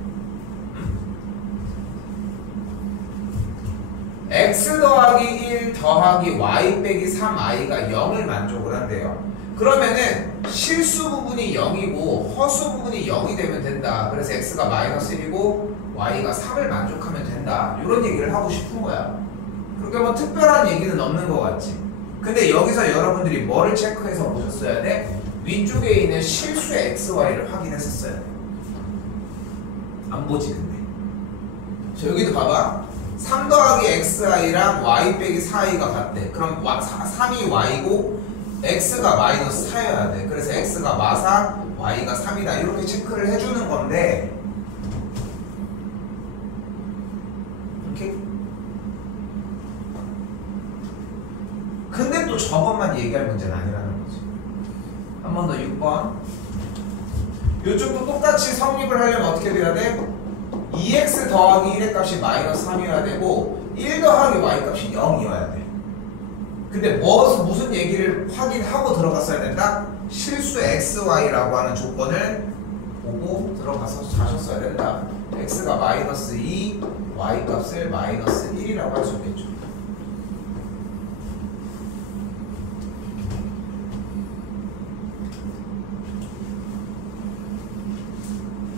x 더하기 1 더하기 y 빼기 3i가 0을 만족을 한대요. 그러면은 실수 부분이 0이고 허수 부분이 0이 되면 된다. 그래서 x가 마이너스 1이고 y가 3을 만족하면 된다. 이런 얘기를 하고 싶은 거야. 그러니까 뭐 특별한 얘기는 없는 것 같지. 근데 여기서 여러분들이 뭐를 체크해서 보셨어야 돼? 위쪽에 있는 실수의 xy를 확인했었어야 돼. 안 보지 근데. 자, 여기도 봐봐. 3 더하기 xi랑 y 빼기 4i가 같대. 그럼 3이 y고 x가 마이너스 4여야 돼. 그래서 x가 마사, y가 3이다. 이렇게 체크를 해주는 건데 오케이? 근데 또 저것만 얘기할 문제는 아니라는 거지. 한 번 더 6번. 요쪽도 똑같이 성립을 하려면 어떻게 돼야 돼? 2x 더하기 1의 값이 마이너스 3이어야 되고 1 더하기 y 값이 0이어야 돼. 근데 무슨 얘기를 확인하고 들어갔어야 된다? 실수 xy라고 하는 조건을 보고 들어가서 하셨어야 된다. x가 마이너스 2, y 값을 마이너스 1이라고 할 수 있겠죠.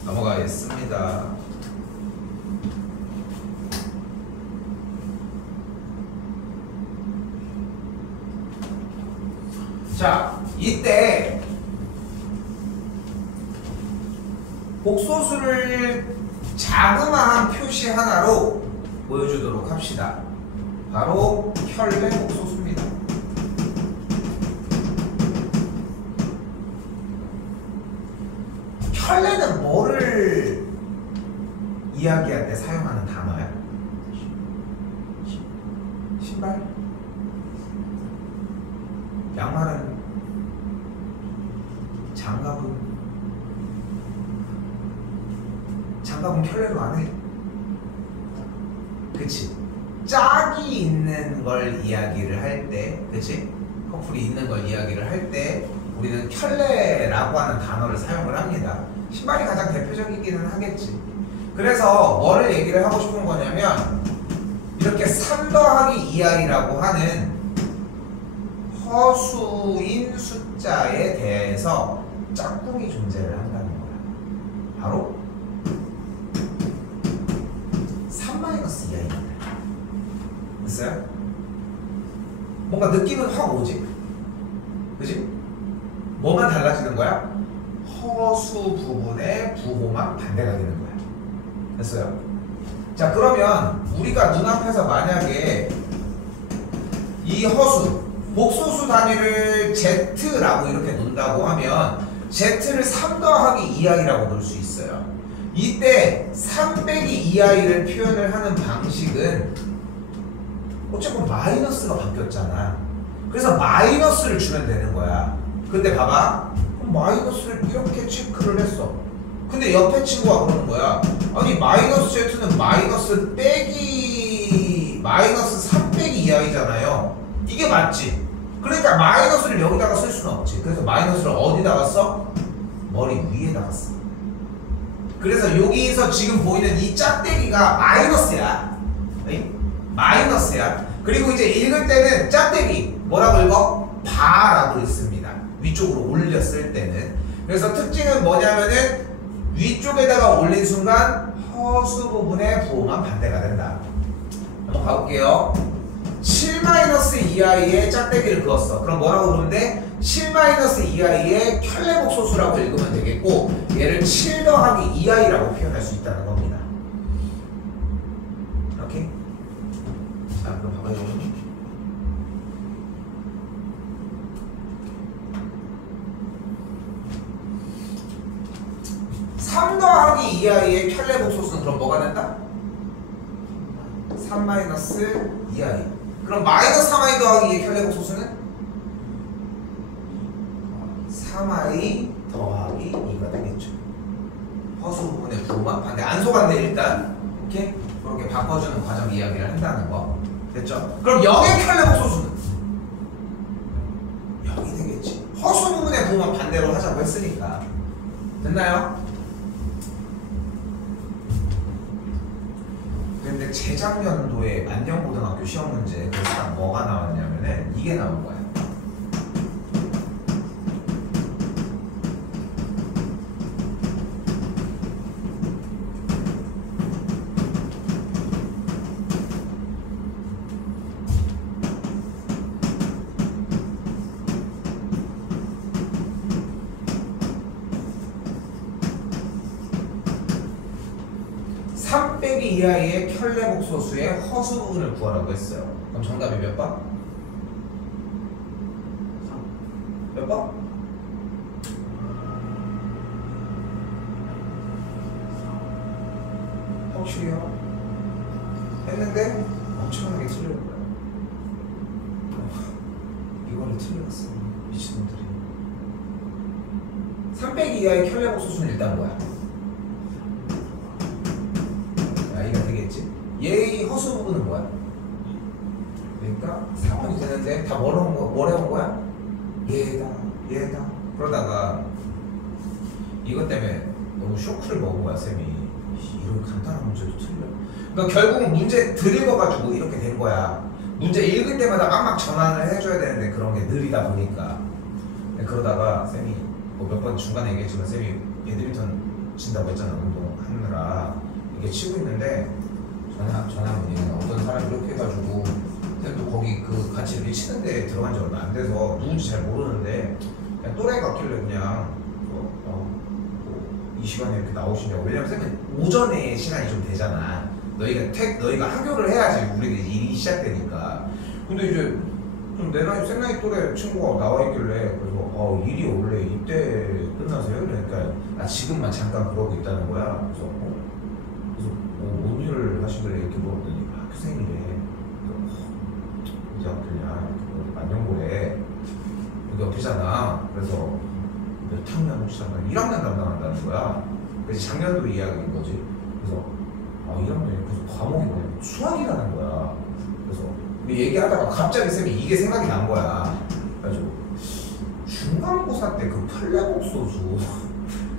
넘어가겠습니다. 자, 이때 복소수를 자그마한 표시 하나로 보여주도록 합시다. 바로 켤레 복소수입니다. 켤레는 뭐를 이야기할 때 사용하는 단어야? 신발? 양말은? 장갑은 켤레로 안 해. 그치? 짝이 있는 걸 이야기를 할 때, 그치? 커플이 있는 걸 이야기를 할 때 우리는 켤레라고 하는 단어를 사용을 합니다. 신발이 가장 대표적이기는 하겠지. 그래서 뭐를 얘기를 하고 싶은 거냐면 이렇게 3 더하기 2i라고 하는 허수인 숫자에 대해서 짝꿍이 존재를 한다는 거야. 바로 3-2i입니다. 됐어요? 뭔가 느낌은 확 오지? 그지? 뭐만 달라지는 거야? 허수 부분의 부호만 반대가 되는 거야. 됐어요? 자, 그러면 우리가 눈앞에서 만약에 이 허수 복소수 단위를 Z라고 이렇게 놓는다고 하면 Z를 3 더하기 2i라고 놓을 수 있어요. 이때 3 빼기 2i를 표현을 하는 방식은 어쨌든 마이너스가 바뀌었잖아. 그래서 마이너스를 주면 되는 거야. 근데 봐봐. 마이너스를 이렇게 체크를 했어. 근데 옆에 친구가 그러는 거야. 아니 마이너스 Z는 마이너스 빼기 마이너스 3 빼기 2i잖아요. 이게 맞지? 그러니까 마이너스를 여기다가 쓸 수는 없지. 그래서 마이너스를 어디다가 써? 머리 위에다가 써. 그래서 여기서 지금 보이는 이 짝대기가 마이너스야. 네? 마이너스야. 그리고 이제 읽을 때는 짝대기 뭐라고 읽어? 바라고 읽습니다. 위쪽으로 올렸을 때는. 그래서 특징은 뭐냐면은 위쪽에다가 올린 순간 허수 부분의 부호만 반대가 된다. 한번 가볼게요. 7-2i의 짝대기를 그었어. 그럼 뭐라고 그러면 돼? 7-2i의 켤레복소수라고 읽으면 되겠고 얘를 7 더하기 2i라고 표현할 수 있다는 겁니다. 오케이? 자, 그럼 봐봐요. (3 더하기 2i의 켤레복소수는 그럼 뭐가 된다? 3-2i. 그럼 마이너스 3i 더하기 2의 켤레복소수는 3i 더하기 2가 되겠죠. 허수 부분의 부호만 반대. 안 속았네 일단. 오케이? 그렇게 바꿔주는 과정 이야기를 한다는 거. 됐죠? 그럼 0의 켤레복소수는 0이 되겠지. 허수 부분의 부호만 반대로 하자고 했으니까. 됐나요? 근데 재작년도에 안녕고등학교 시험 문제 그래서 뭐가 나왔냐면은 이게 나온 거야. 빼기 2i의 켤레복소수의 허수 부분을 구하라고 했어요. 그럼 정답이 몇 번? 3. 몇 번? 3. 확실히요? 했는데 엄청나게 틀린 거야. 이거를 틀렸어. 미친놈들이. 3 빼기 2i의 켤레복소수는 일단 뭐야? 얘의 허수 부분은 뭐야? 그러니까 4번이 되는데 다 뭐래 온 거야? 얘다. 그러다가 이것 때문에 너무 쇼크를 먹은 거야, 쌤이. 이런 간단한 문제도 틀려. 그러니까 결국은 문제 덜 읽어가지고 이렇게 된 거야. 문제 읽을 때마다 막막 전환을 해줘야 되는데 그런 게 느리다 보니까. 그러다가 쌤이 뭐 몇 번 중간에 얘기했지만 쌤이 배드민턴 친다고 했잖아, 운동하느라. 이게 치고 있는데 전화문이 어떤 사람이 이렇게 해가지고 쌤도 거기 그 같이 이렇게 치는데 들어간 지 얼마 안 돼서 누군지 잘 모르는데 그냥 또래가 같길래 그냥 이 시간에 이렇게 나오시냐고. 왜냐면 쌤은 오전에 시간이 좀 되잖아. 너희가 학교를 해야지 우리가 일이 시작되니까. 근데 이제 좀 내 나이 쌤 나이 또래 친구가 나와 있길래 그래서 일이 원래 이때 끝나세요? 그러니까 지금만 잠깐 그러고 있다는 거야. 그래서 뭔 일을 하시길래 이렇게 물었더니 학생이래. 이제 학교냐? 만년고래. 여기 옆이잖아. 그래서 몇 학년 혹시 잠깐 1학년 담당한다는 거야. 그래서 작년도 이야기인 거지. 그래서 1학년이 그래서 과목이 뭐냐면 수학이라는 거야. 그래서 얘기하다가 갑자기 쌤이 이게 생각이 난 거야. 그래가지고 중간고사 때 그 편례복소수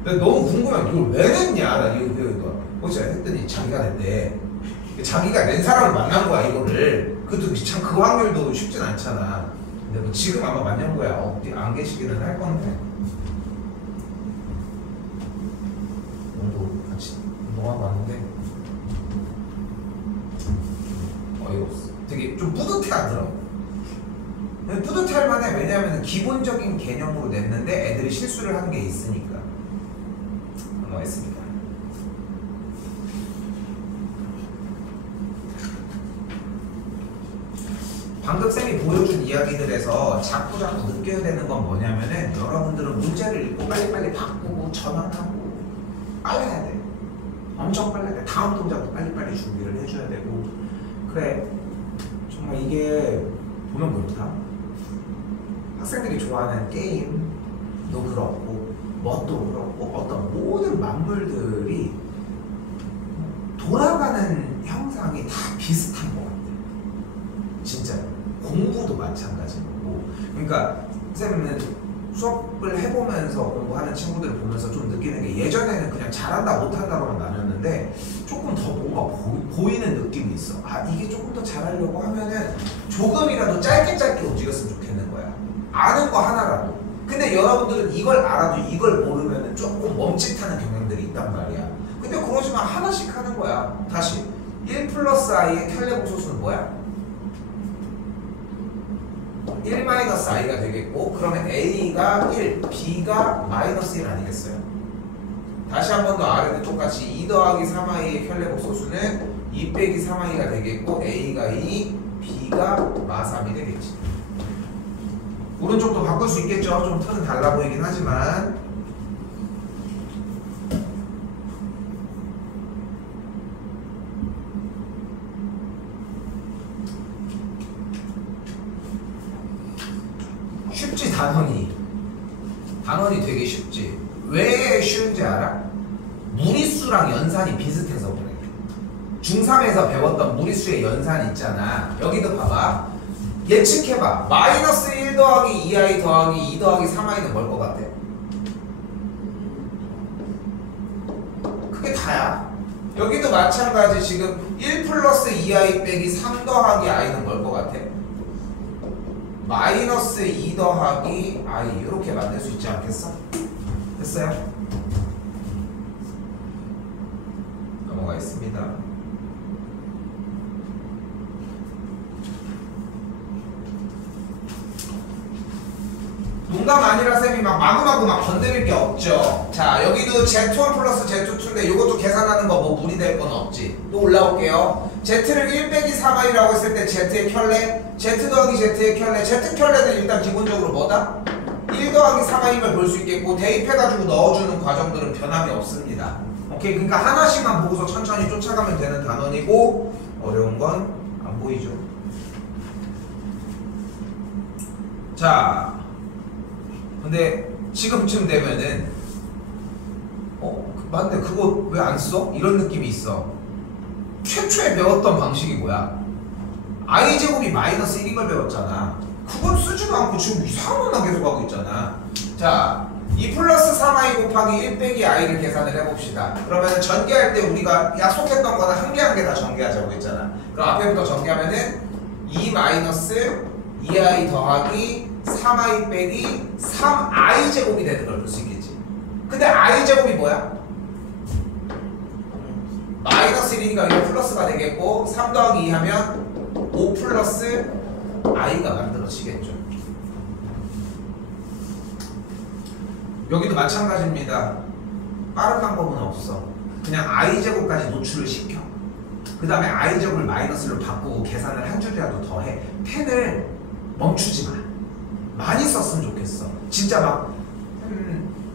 내가 너무 궁금해. 이걸 왜 냈냐? 나 이거 어째 했더니 자기가 냈대. 자기가 낸 사람을 만난 거야 이거를. 그것도 참 그 확률도 쉽진 않잖아. 근데 뭐 지금 아마 만년고야 어디 안 계시기는 할 건데. 오늘도 같이 운동하고 왔는데 어이없어. 되게 좀 뿌듯해하더라고. 뿌듯할 만해. 왜냐하면 기본적인 개념으로 냈는데 애들이 실수를 한 게 있으니까. 넘어가겠습니다. 방금 쌤이 보여준 이야기들에서 자꾸 느껴야 되는 건 뭐냐면은 여러분들은 문제를 읽고 빨리빨리 바꾸고 전환하고 빨라야 돼. 엄청 빨라야 돼. 다음 동작도 빨리빨리 준비를 해줘야 되고. 그래, 정말 이게 보면 그렇다. 학생들이 좋아하는 게임도 그렇고 뭣도 그렇고 어떤 모든 만물들이 돌아가는 형상이 다 비슷한 것 같아. 진짜 공부도 마찬가지고. 그러니까 쌤은 수업을 해보면서 공부하는 친구들을 보면서 좀 느끼는 게 예전에는 그냥 잘한다 못한다로만 나눴는데 조금 더 뭔가 보이는 느낌이 있어. 이게 조금 더 잘하려고 하면은 조금이라도 짧게 움직였으면 좋겠는 거야. 아는 거 하나라도. 근데 여러분들은 이걸 알아도 이걸 모르면은 조금 멈칫하는 경향들이 있단 말이야. 근데 그러지만 하나씩 하는 거야. 다시 1 플러스 i의 켈레복소수는 뭐야? 1 마이너스 i가 되겠고, 그러면 a가 1, b가 마이너스 1 아니겠어요? 다시 한 번 더 아래도 똑같이 2 더하기 3i의 켈레복소수는 2 빼기 3i가 되겠고, a가 2, b가 마3이 되겠지. 오른쪽도 바꿀 수 있겠죠? 좀 틀은 달라 보이긴 하지만. 쉽지. 단원이 되게 쉽지. 왜 쉬운지 알아? 무리수랑 연산이 비슷해서 그래. 중3에서 배웠던 무리수의 연산 있잖아. 여기도 봐봐. 예측해봐. 마이너스 1 더하기 2i 더하기 2 더하기 3i는 뭘 것 같아? 그게 다야. 여기도 마찬가지. 지금 1 플러스 2i 빼기 3 더하기 i는 뭘 것 같아? 마이너스 2 더하기 i. 이렇게 만들 수 있지 않겠어? 됐어요? 넘어가겠습니다. 농담 아니라 쌤이 마구마구 건드릴 게 없죠. 자, 여기도 Z1 플러스 Z2인데 이것도 계산하는 거 뭐 무리될 건 없지. 또 올라올게요. Z를 1 빼기 3i라고 했을 때 Z의 켤레, Z 더하기 Z의 켤레. Z 켤레는 일단 기본적으로 뭐다? 1 더하기 3i를 볼 수 있겠고, 대입해가지고 넣어주는 과정들은 변함이 없습니다. 오케이? 그러니까 하나씩만 보고서 천천히 쫓아가면 되는 단원이고, 어려운 건 안 보이죠. 자, 근데 지금쯤 되면은 맞네, 그거 왜 안 써? 이런 느낌이 있어. 최초에 배웠던 방식이 뭐야? i제곱이 마이너스 1인 걸 배웠잖아. 그건 쓰지도 않고 지금 이상한 것만 계속 하고 있잖아. 자, 2 플러스 3i 곱하기 1 빼기 i를 계산을 해봅시다. 그러면 전개할 때 우리가 약속했던 거는 한 개 한 개 다 전개하자고 했잖아. 그럼 앞에부터 전개하면은 2 마이너스 2i 더하기 3i 빼기 3i 제곱이 되는 걸 볼 수 있겠지. 근데 i 제곱이 뭐야? 마이너스 1이니까 이거 플러스가 되겠고, 3 더하기 2 하면 5 플러스 i가 만들어지겠죠. 여기도 마찬가지입니다. 빠른 방법은 없어. 그냥 i제곱까지 노출을 시켜. 그 다음에 i제곱을 마이너스로 바꾸고 계산을 한 줄이라도 더 해. 펜을 멈추지 마. 많이 썼으면 좋겠어. 진짜 막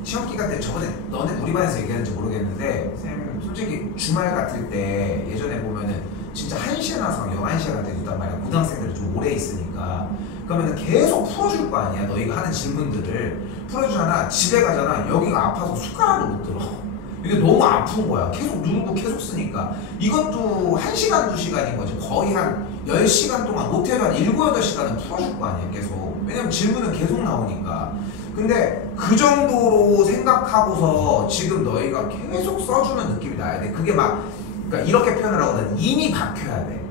시험 기간 때 저번에 너네 우리 반에서 얘기했는지 모르겠는데 쌤 솔직히 주말 같을 때 예전에 보면은 진짜 1시에 나서 11시에 갈 때도 있단 말이야. 고등학생들이 좀 오래 있으니까. 그러면은 계속 풀어줄 거 아니야. 너희가 하는 질문들을 풀어주잖아. 집에 가잖아. 여기가 아파서 숟가락을 못 들어. 이게 너무 아픈 거야. 계속 누르고 계속 쓰니까. 이것도 1시간, 2시간인 거지. 거의 한 10시간 동안 못해도 한 7, 8시간은 풀어줄 거 아니야. 계속. 왜냐면 질문은 계속 나오니까. 근데 그 정도로 생각하고서 지금 너희가 계속 써주는 느낌이 나야 돼. 그게 막 그러니까 이렇게 표현을 하거든. 이미 박혀야 돼.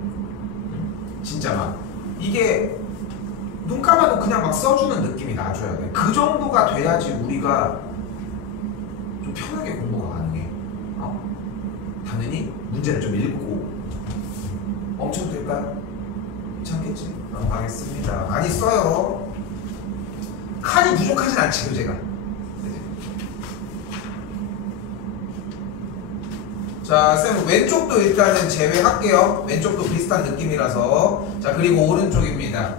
진짜 막 이게 눈 감아도 그냥 막 써주는 느낌이 나줘야 돼. 그 정도가 돼야지 우리가 좀 편하게 공부가 가능해. 당연히 문제를 좀 읽고 멈춰도 될까요? 괜찮겠지? 가겠습니다. 많이 써요. 칸이 부족하진 않지, 교재가. 자, 쌤 왼쪽도 일단은 제외할게요. 왼쪽도 비슷한 느낌이라서. 자, 그리고 오른쪽입니다.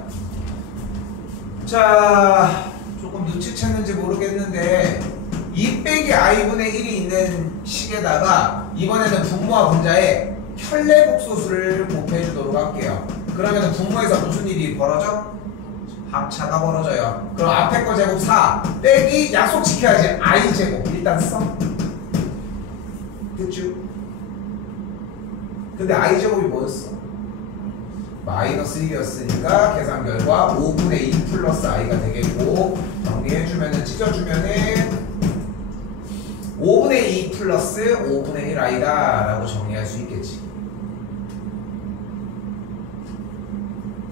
자, 조금 눈치챘는지 모르겠는데 2 빼기 i분의 1이 있는 식에다가 이번에는 분모와 분자에 혈례복소수를 곱해주도록 할게요. 그러면 분모에서 무슨 일이 벌어져? 합차가 벌어져요. 그럼 앞에 거 제곱 4 빼기 약속 지켜야지 i제곱 일단 써. 됐죠? 근데 i제곱이 뭐였어? 마이너스 1이었으니까 계산 결과 5분의 2 플러스 i가 되겠고 정리해주면은 찢어주면은 5분의 2 플러스 5분의 1 i다 라고 정리할 수 있겠지.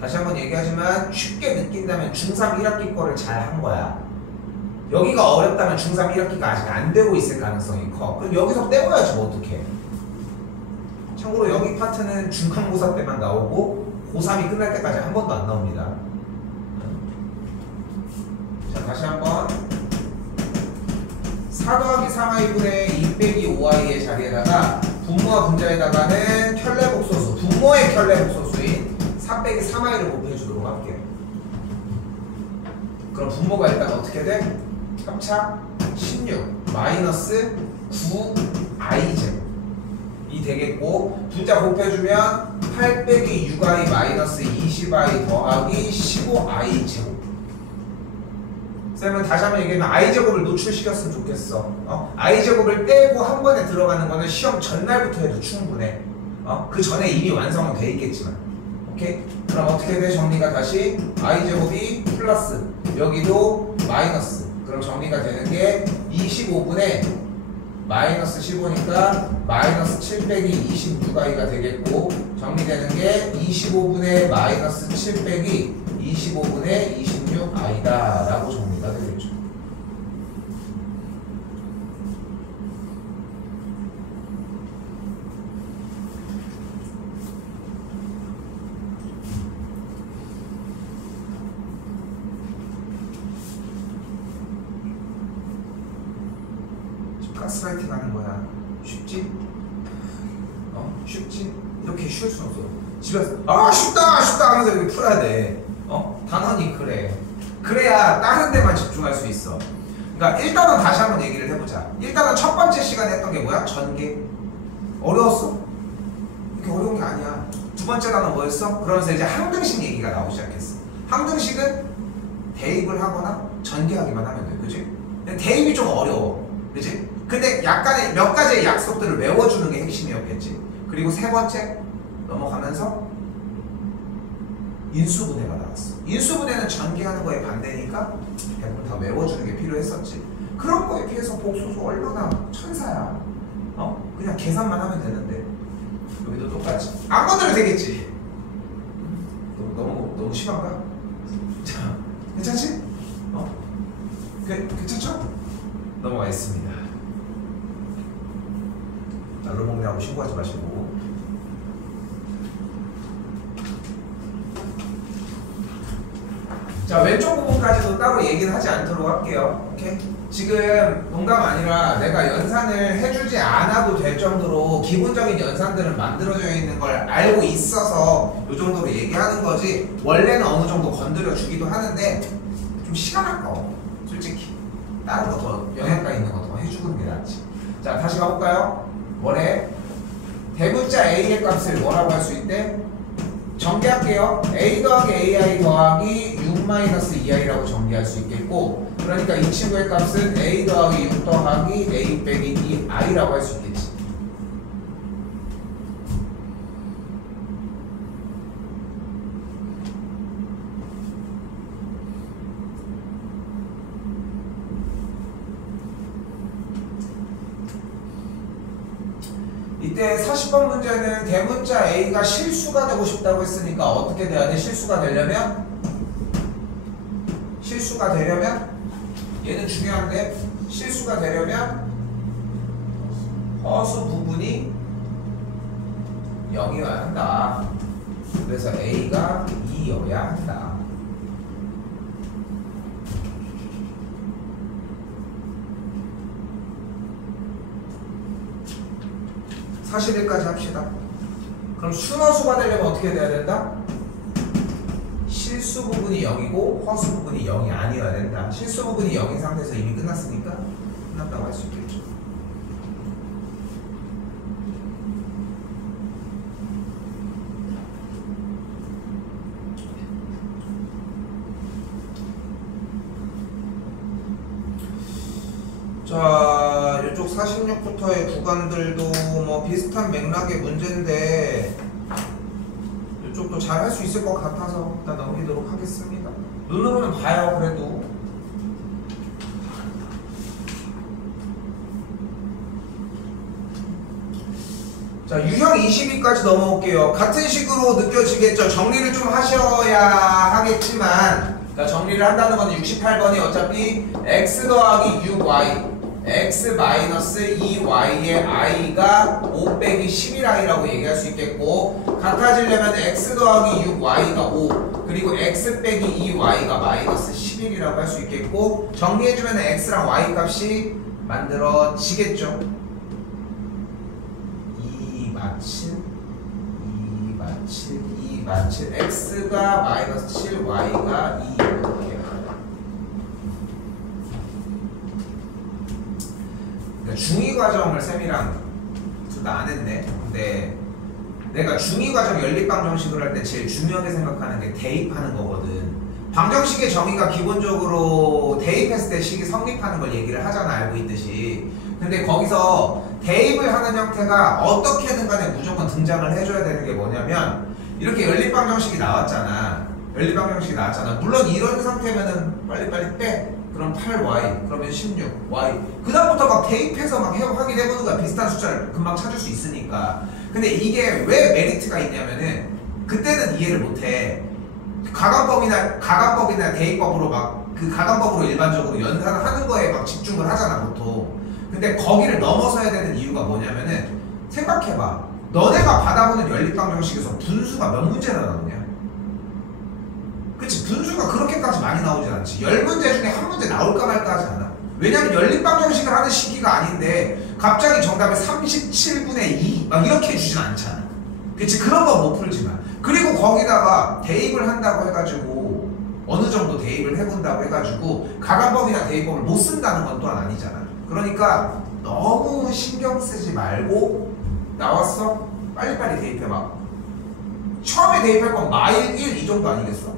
다시 한번 얘기하지만 쉽게 느낀다면 중3 1학기 거를 잘 한 거야. 여기가 어렵다면 중3 1학기가 아직 안 되고 있을 가능성이 커. 그럼 여기서 떼어야지 뭐 어떡해. 참고로 여기 파트는 중간고사 때만 나오고 고3이 끝날 때까지 한 번도 안 나옵니다. 자, 다시 한번 4 더하기 3i분의 2 빼기 5i의 자리에다가 분모와 분자에다가는 켤레복소수, 분모의 켤레복소수인 4 빼기 3i를 곱해주도록 할게요. 그럼 분모가 일단 어떻게 돼? 합차 16 마이너스 9i제곱 이 되겠고 분자 곱해주면 8 빼기 6i 마이너스 20i 더하기 15i 제곱. 쌤은 다시 한번 얘기하면 i제곱을 노출시켰으면 좋겠어. i제곱을 떼고 한 번에 들어가는 거는 시험 전날부터 해도 충분해. 그 전에 이미 완성은 돼 있겠지만. 오케이? 그럼 어떻게 돼? 정리가 다시 i제곱이 플러스 여기도 마이너스. 그럼 정리가 되는 게 25분의 마이너스 15니까 마이너스 7 빼기 26i가 되겠고 정리되는 게 25분의 마이너스 7 빼기 25분의 26i다 라고 정리가 되겠죠. 가스라이팅 하는 거야. 쉽지? 쉽지? 이렇게 쉬울 수 없어. 집에서 쉽다 하면서 이렇게 풀어야 돼. 당연히 그래. 그래야 다른 데만 집중할 수 있어. 그러니까 일단은 다시 한번 얘기를 해보자. 일단은 첫 번째 시간에 했던 게 뭐야? 전개. 어려웠어? 이렇게 어려운 게 아니야. 두 번째 단어 뭐였어? 그러면서 이제 항등식 얘기가 나오기 시작했어. 항등식은 대입을 하거나 전개하기만 하면 돼. 그치? 대입이 좀 어려워. 그치? 근데 약간의 몇 가지의 약속들을 외워주는 게 핵심이었겠지. 그리고 세 번째 넘어가면서 인수분해가 나왔어. 인수분해는 전개하는 거에 반대니까 대부분 다 외워주는 게 필요했었지. 그런 거에 비해서 복소수 얼마나 천사야. 그냥 계산만 하면 되는데 여기도 똑같이 안 건드려도 되겠지. 너무 심한가? 자, 괜찮지? 괜찮죠? 넘어가겠습니다. 날로 먹냐고 신고하지 마시고. 자, 왼쪽 부분까지도 따로 얘기는 하지 않도록 할게요. 오케이? 지금 농담 아니라 내가 연산을 해주지 않아도 될 정도로 기본적인 연산들은 만들어져 있는 걸 알고 있어서 이 정도로 얘기하는 거지, 원래는 어느 정도 건드려 주기도 하는데 좀 시간 아까워 솔직히. 다른 거 더 영향가 있는 거 더 해주는 게 낫지. 자, 다시 가볼까요? 뭐래? 대문자 a의 값을 뭐라고 할 수 있대? 전개할게요. a 더하기 ai 더하기 6-2i라고 전개할 수 있겠고, 그러니까 이 친구의 값은 a 더하기 6 더하기 a 빼기 2i라고 할 수 있겠지. 이때 40번 문제는 대문자 a가 실수가 되고 싶다고 했으니까 어떻게 돼야 돼? 실수가 되려면 얘는 중요한데, 실수가 되려면 허수 부분이 0이어야 한다. 그래서 a가 2여야 한다. 사실일까지 합시다. 그럼 순허수가 되려면 어떻게 돼야 된다? 실수 부분이 0이고 허수 부분이 0이 아니어야 된다. 실수 부분이 0인 상태에서 이미 끝났으니까 끝났다고 할 수 있겠죠. 자, 이쪽 46부터의 구간들도 뭐 비슷한 맥락의 문제인데 이쪽도 잘 할 수 있을 것 같아서 일단 넘기도록 하겠습니다. 눈으로는 봐요. 그래도 자, 유형 22까지 넘어올게요. 같은 식으로 느껴지겠죠. 정리를 좀 하셔야 하겠지만, 자, 정리를 한다는 건 68번이 어차피 x 더하기 6y x 마이너스 2y의 i가 5 빼기 11i라고 얘기할 수 있겠고, 같아지려면 x 더하기 6y가 5 그리고 x 빼기 2y가 마이너스 11이라고 할 수 있겠고, 정리해주면 x랑 y 값이 만들어지겠죠. 2 마칠 x가 마이너스 7 y가 2 이렇게. 중2 과정을 쌤이랑 둘 다 안 했네. 근데 내가 중2 과정 연립방정식을 할 때 제일 중요하게 생각하는 게 대입하는 거거든. 방정식의 정의가 기본적으로 대입했을 때 식이 성립하는 걸 얘기를 하잖아, 알고 있듯이. 근데 거기서 대입을 하는 형태가 어떻게든 간에 무조건 등장을 해줘야 되는 게 뭐냐면, 이렇게 연립방정식이 나왔잖아. 물론 이런 상태면은 빨리빨리 빼. 그럼 8y, 그러면 16y. 그 다음부터 막 대입해서 막 확인해보는 거야. 비슷한 숫자를 금방 찾을 수 있으니까. 근데 이게 왜 메리트가 있냐면은, 그때는 이해를 못해. 가간법이나 대입법으로 막 그 가간법으로 일반적으로 연산을 하는 거에 막 집중을 하잖아, 보통. 근데 거기를 넘어서야 되는 이유가 뭐냐면은, 생각해봐. 너네가 받아보는 연립방정식에서 분수가 몇 문제나 나오냐? 그치, 분수가 그렇게까지 많이 나오진 않지. 10문제 중에 한 문제 나올까 말까 하지 않아. 왜냐면 연립방정식을 하는 시기가 아닌데 갑자기 정답을 37분의 2 막 이렇게 주진 않잖아. 그치, 그런 거 못 풀지만. 그리고 거기다가 대입을 한다고 해가지고, 어느 정도 대입을 해본다고 해가지고 가간법이나 대입법을 못 쓴다는 건 또한 아니잖아. 그러니까 너무 신경 쓰지 말고, 나왔어? 빨리빨리 대입해봐. 처음에 대입할 건 마일 1 이 정도 아니겠어?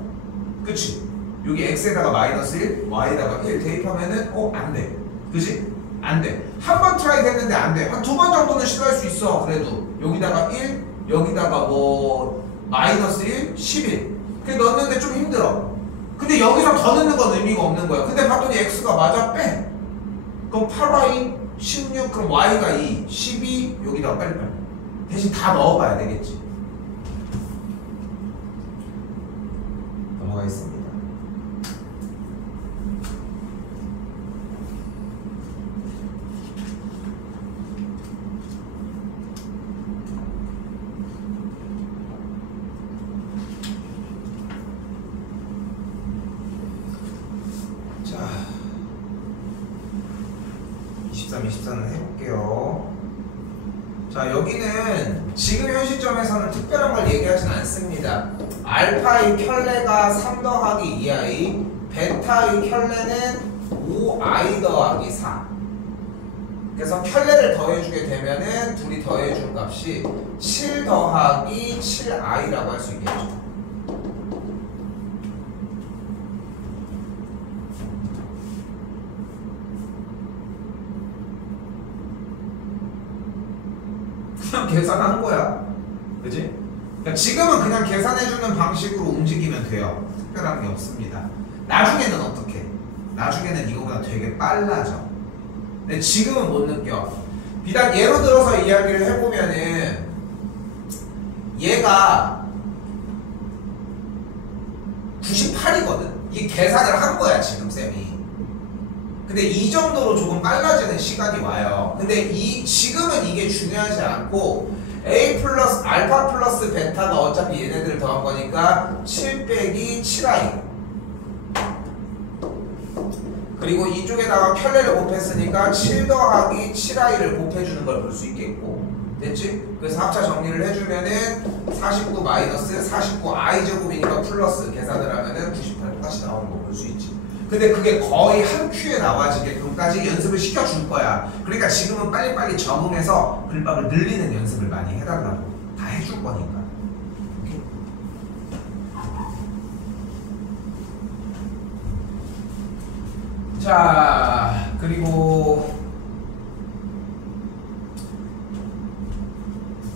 그치? 여기 x에다가 마이너스 1, y에다가 1 대입하면은 안 돼. 그치? 안 돼. 한 번 트라이 했는데 안 돼. 한 2번 정도는 시도할 수 있어. 그래도 여기다가 1, 여기다가 뭐 마이너스 1, 11. 그게 넣는데 좀 힘들어. 근데 여기서 더 넣는 건 의미가 없는 거야. 근데 봤더니 x가 맞아? 빼. 그럼 8y, 16, 그럼 y가 2, 12, 여기다가 빨리빨리. 대신 다 넣어봐야 되겠지. 넘어가겠습니다. 자, 24는 해볼게요. 자, 여기는 지금 현 시점에서는 특별한 걸 얘기하진 않습니다. 알파의 켤레가 3 더하기 2i, 베타의 켤레는 5i 더하기 4. 그래서 켤레를 더해주게 되면은 둘이 더해준 값이 7 더하기 7i라고 할 수 있겠죠. 그냥 계산한 거야. 그지? 그러니까 지금은 그냥 계산해주는 방식으로 움직이면 돼요. 특별한 게 없습니다. 나중에는 어떻게? 나중에는 이거보다 되게 빨라져. 근데 지금은 못 느껴. 비단 예로 들어서 이야기를 해보면은 얘가 98이거든. 이게 계산을 한 거야 지금 쌤이. 근데 이 정도로 조금 빨라지는 시간이 와요. 근데 지금은 이게 중요하지 않고 A 플러스 알파 플러스 베타가 어차피 얘네들을 더한 거니까 7 빼기 7i. 그리고 이쪽에다가 켤레를 곱했으니까 7 더하기 7i를 곱해주는 걸 볼 수 있겠고. 됐지? 그래서 합차 정리를 해주면은 49 마이너스 49i 제곱이니까 플러스 계산을 하면은 98 똑같이 나오는 거 볼 수 있지. 근데 그게 거의 한 큐에 나와지게끔까지 연습을 시켜줄 거야. 그러니까 지금은 빨리빨리 적응해서 글밥을 늘리는 연습을 많이 해달라고. 다 해줄 거니까. 오케이? 자, 그리고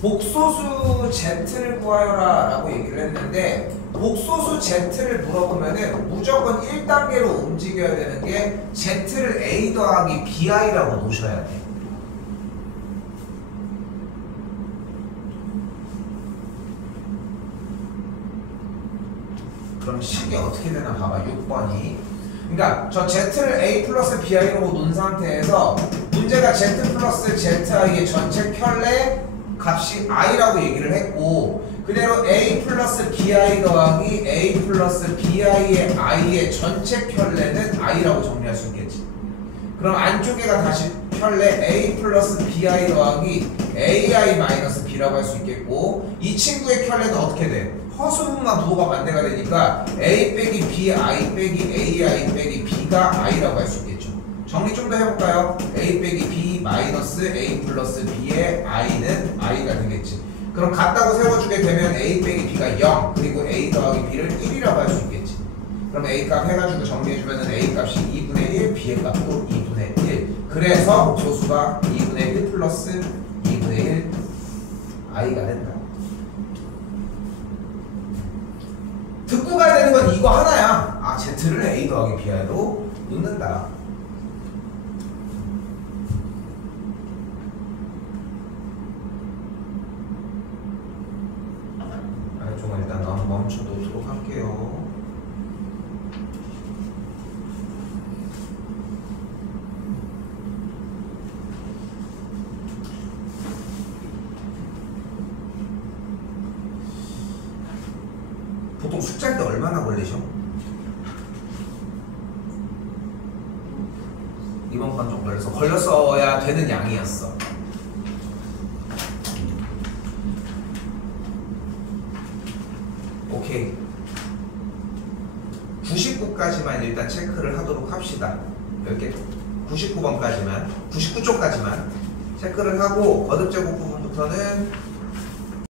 복소수 Z를 구하여라 라고 얘기를 했는데 복소수 Z를 물어보면은 무조건 1단계로 움직여야 되는 게 Z를 A 더하기 BI라고 놓으셔야 돼. 그럼 식이 어떻게 되나 봐봐. 6번이. 그러니까 저 Z를 A 플러스 BI로 놓은 상태에서 문제가 Z 플러스 ZI의 전체 켤레 값이 i라고 얘기를 했고 그대로 A 플러스 BI 더하기 A 플러스 BI의 i의 전체 켤레는 i라고 정리할 수 있겠지. 그럼 안쪽에가 다시 켤레 A 플러스 BI 더하기 AI 마이너스 B라고 할 수 있겠고 이 친구의 켤레는 어떻게 돼? 허수분만 부호가 반대가 되니까 A 빼기 B, I 빼기 AI 빼기 B가 i라고 할 수 있겠죠. 정리 좀 더 해볼까요? A 빼기 B 마이너스 A 플러스 B의 i는 i가 되겠지. 그럼 같다고 세워주게 되면 A 빼기 B가 0 그리고 A 더하기 B를 1이라고 할 수 있겠지. 그럼 A 값 해가지고 정리해주면 A 값이 2분의 1, B의 값도 2분의 1. 그래서 조수가 2분의 1 플러스 2분의 1 i가 된다. 듣고 가야 되는 건 이거 하나야. 아, Z를 A 더하기 BI로 놓는다. 아래쪽은 일단 멈춰 놓도록 할게요. 보통 숙제할 때 얼마나 걸리죠? 이번 번 정도 걸려서 걸렸어야 되는 양이었어. 오케이. 99까지만 일단 체크를 하도록 합시다. 몇 개? 99번까지만, 99쪽까지만 체크를 하고 거듭제곱 부분부터는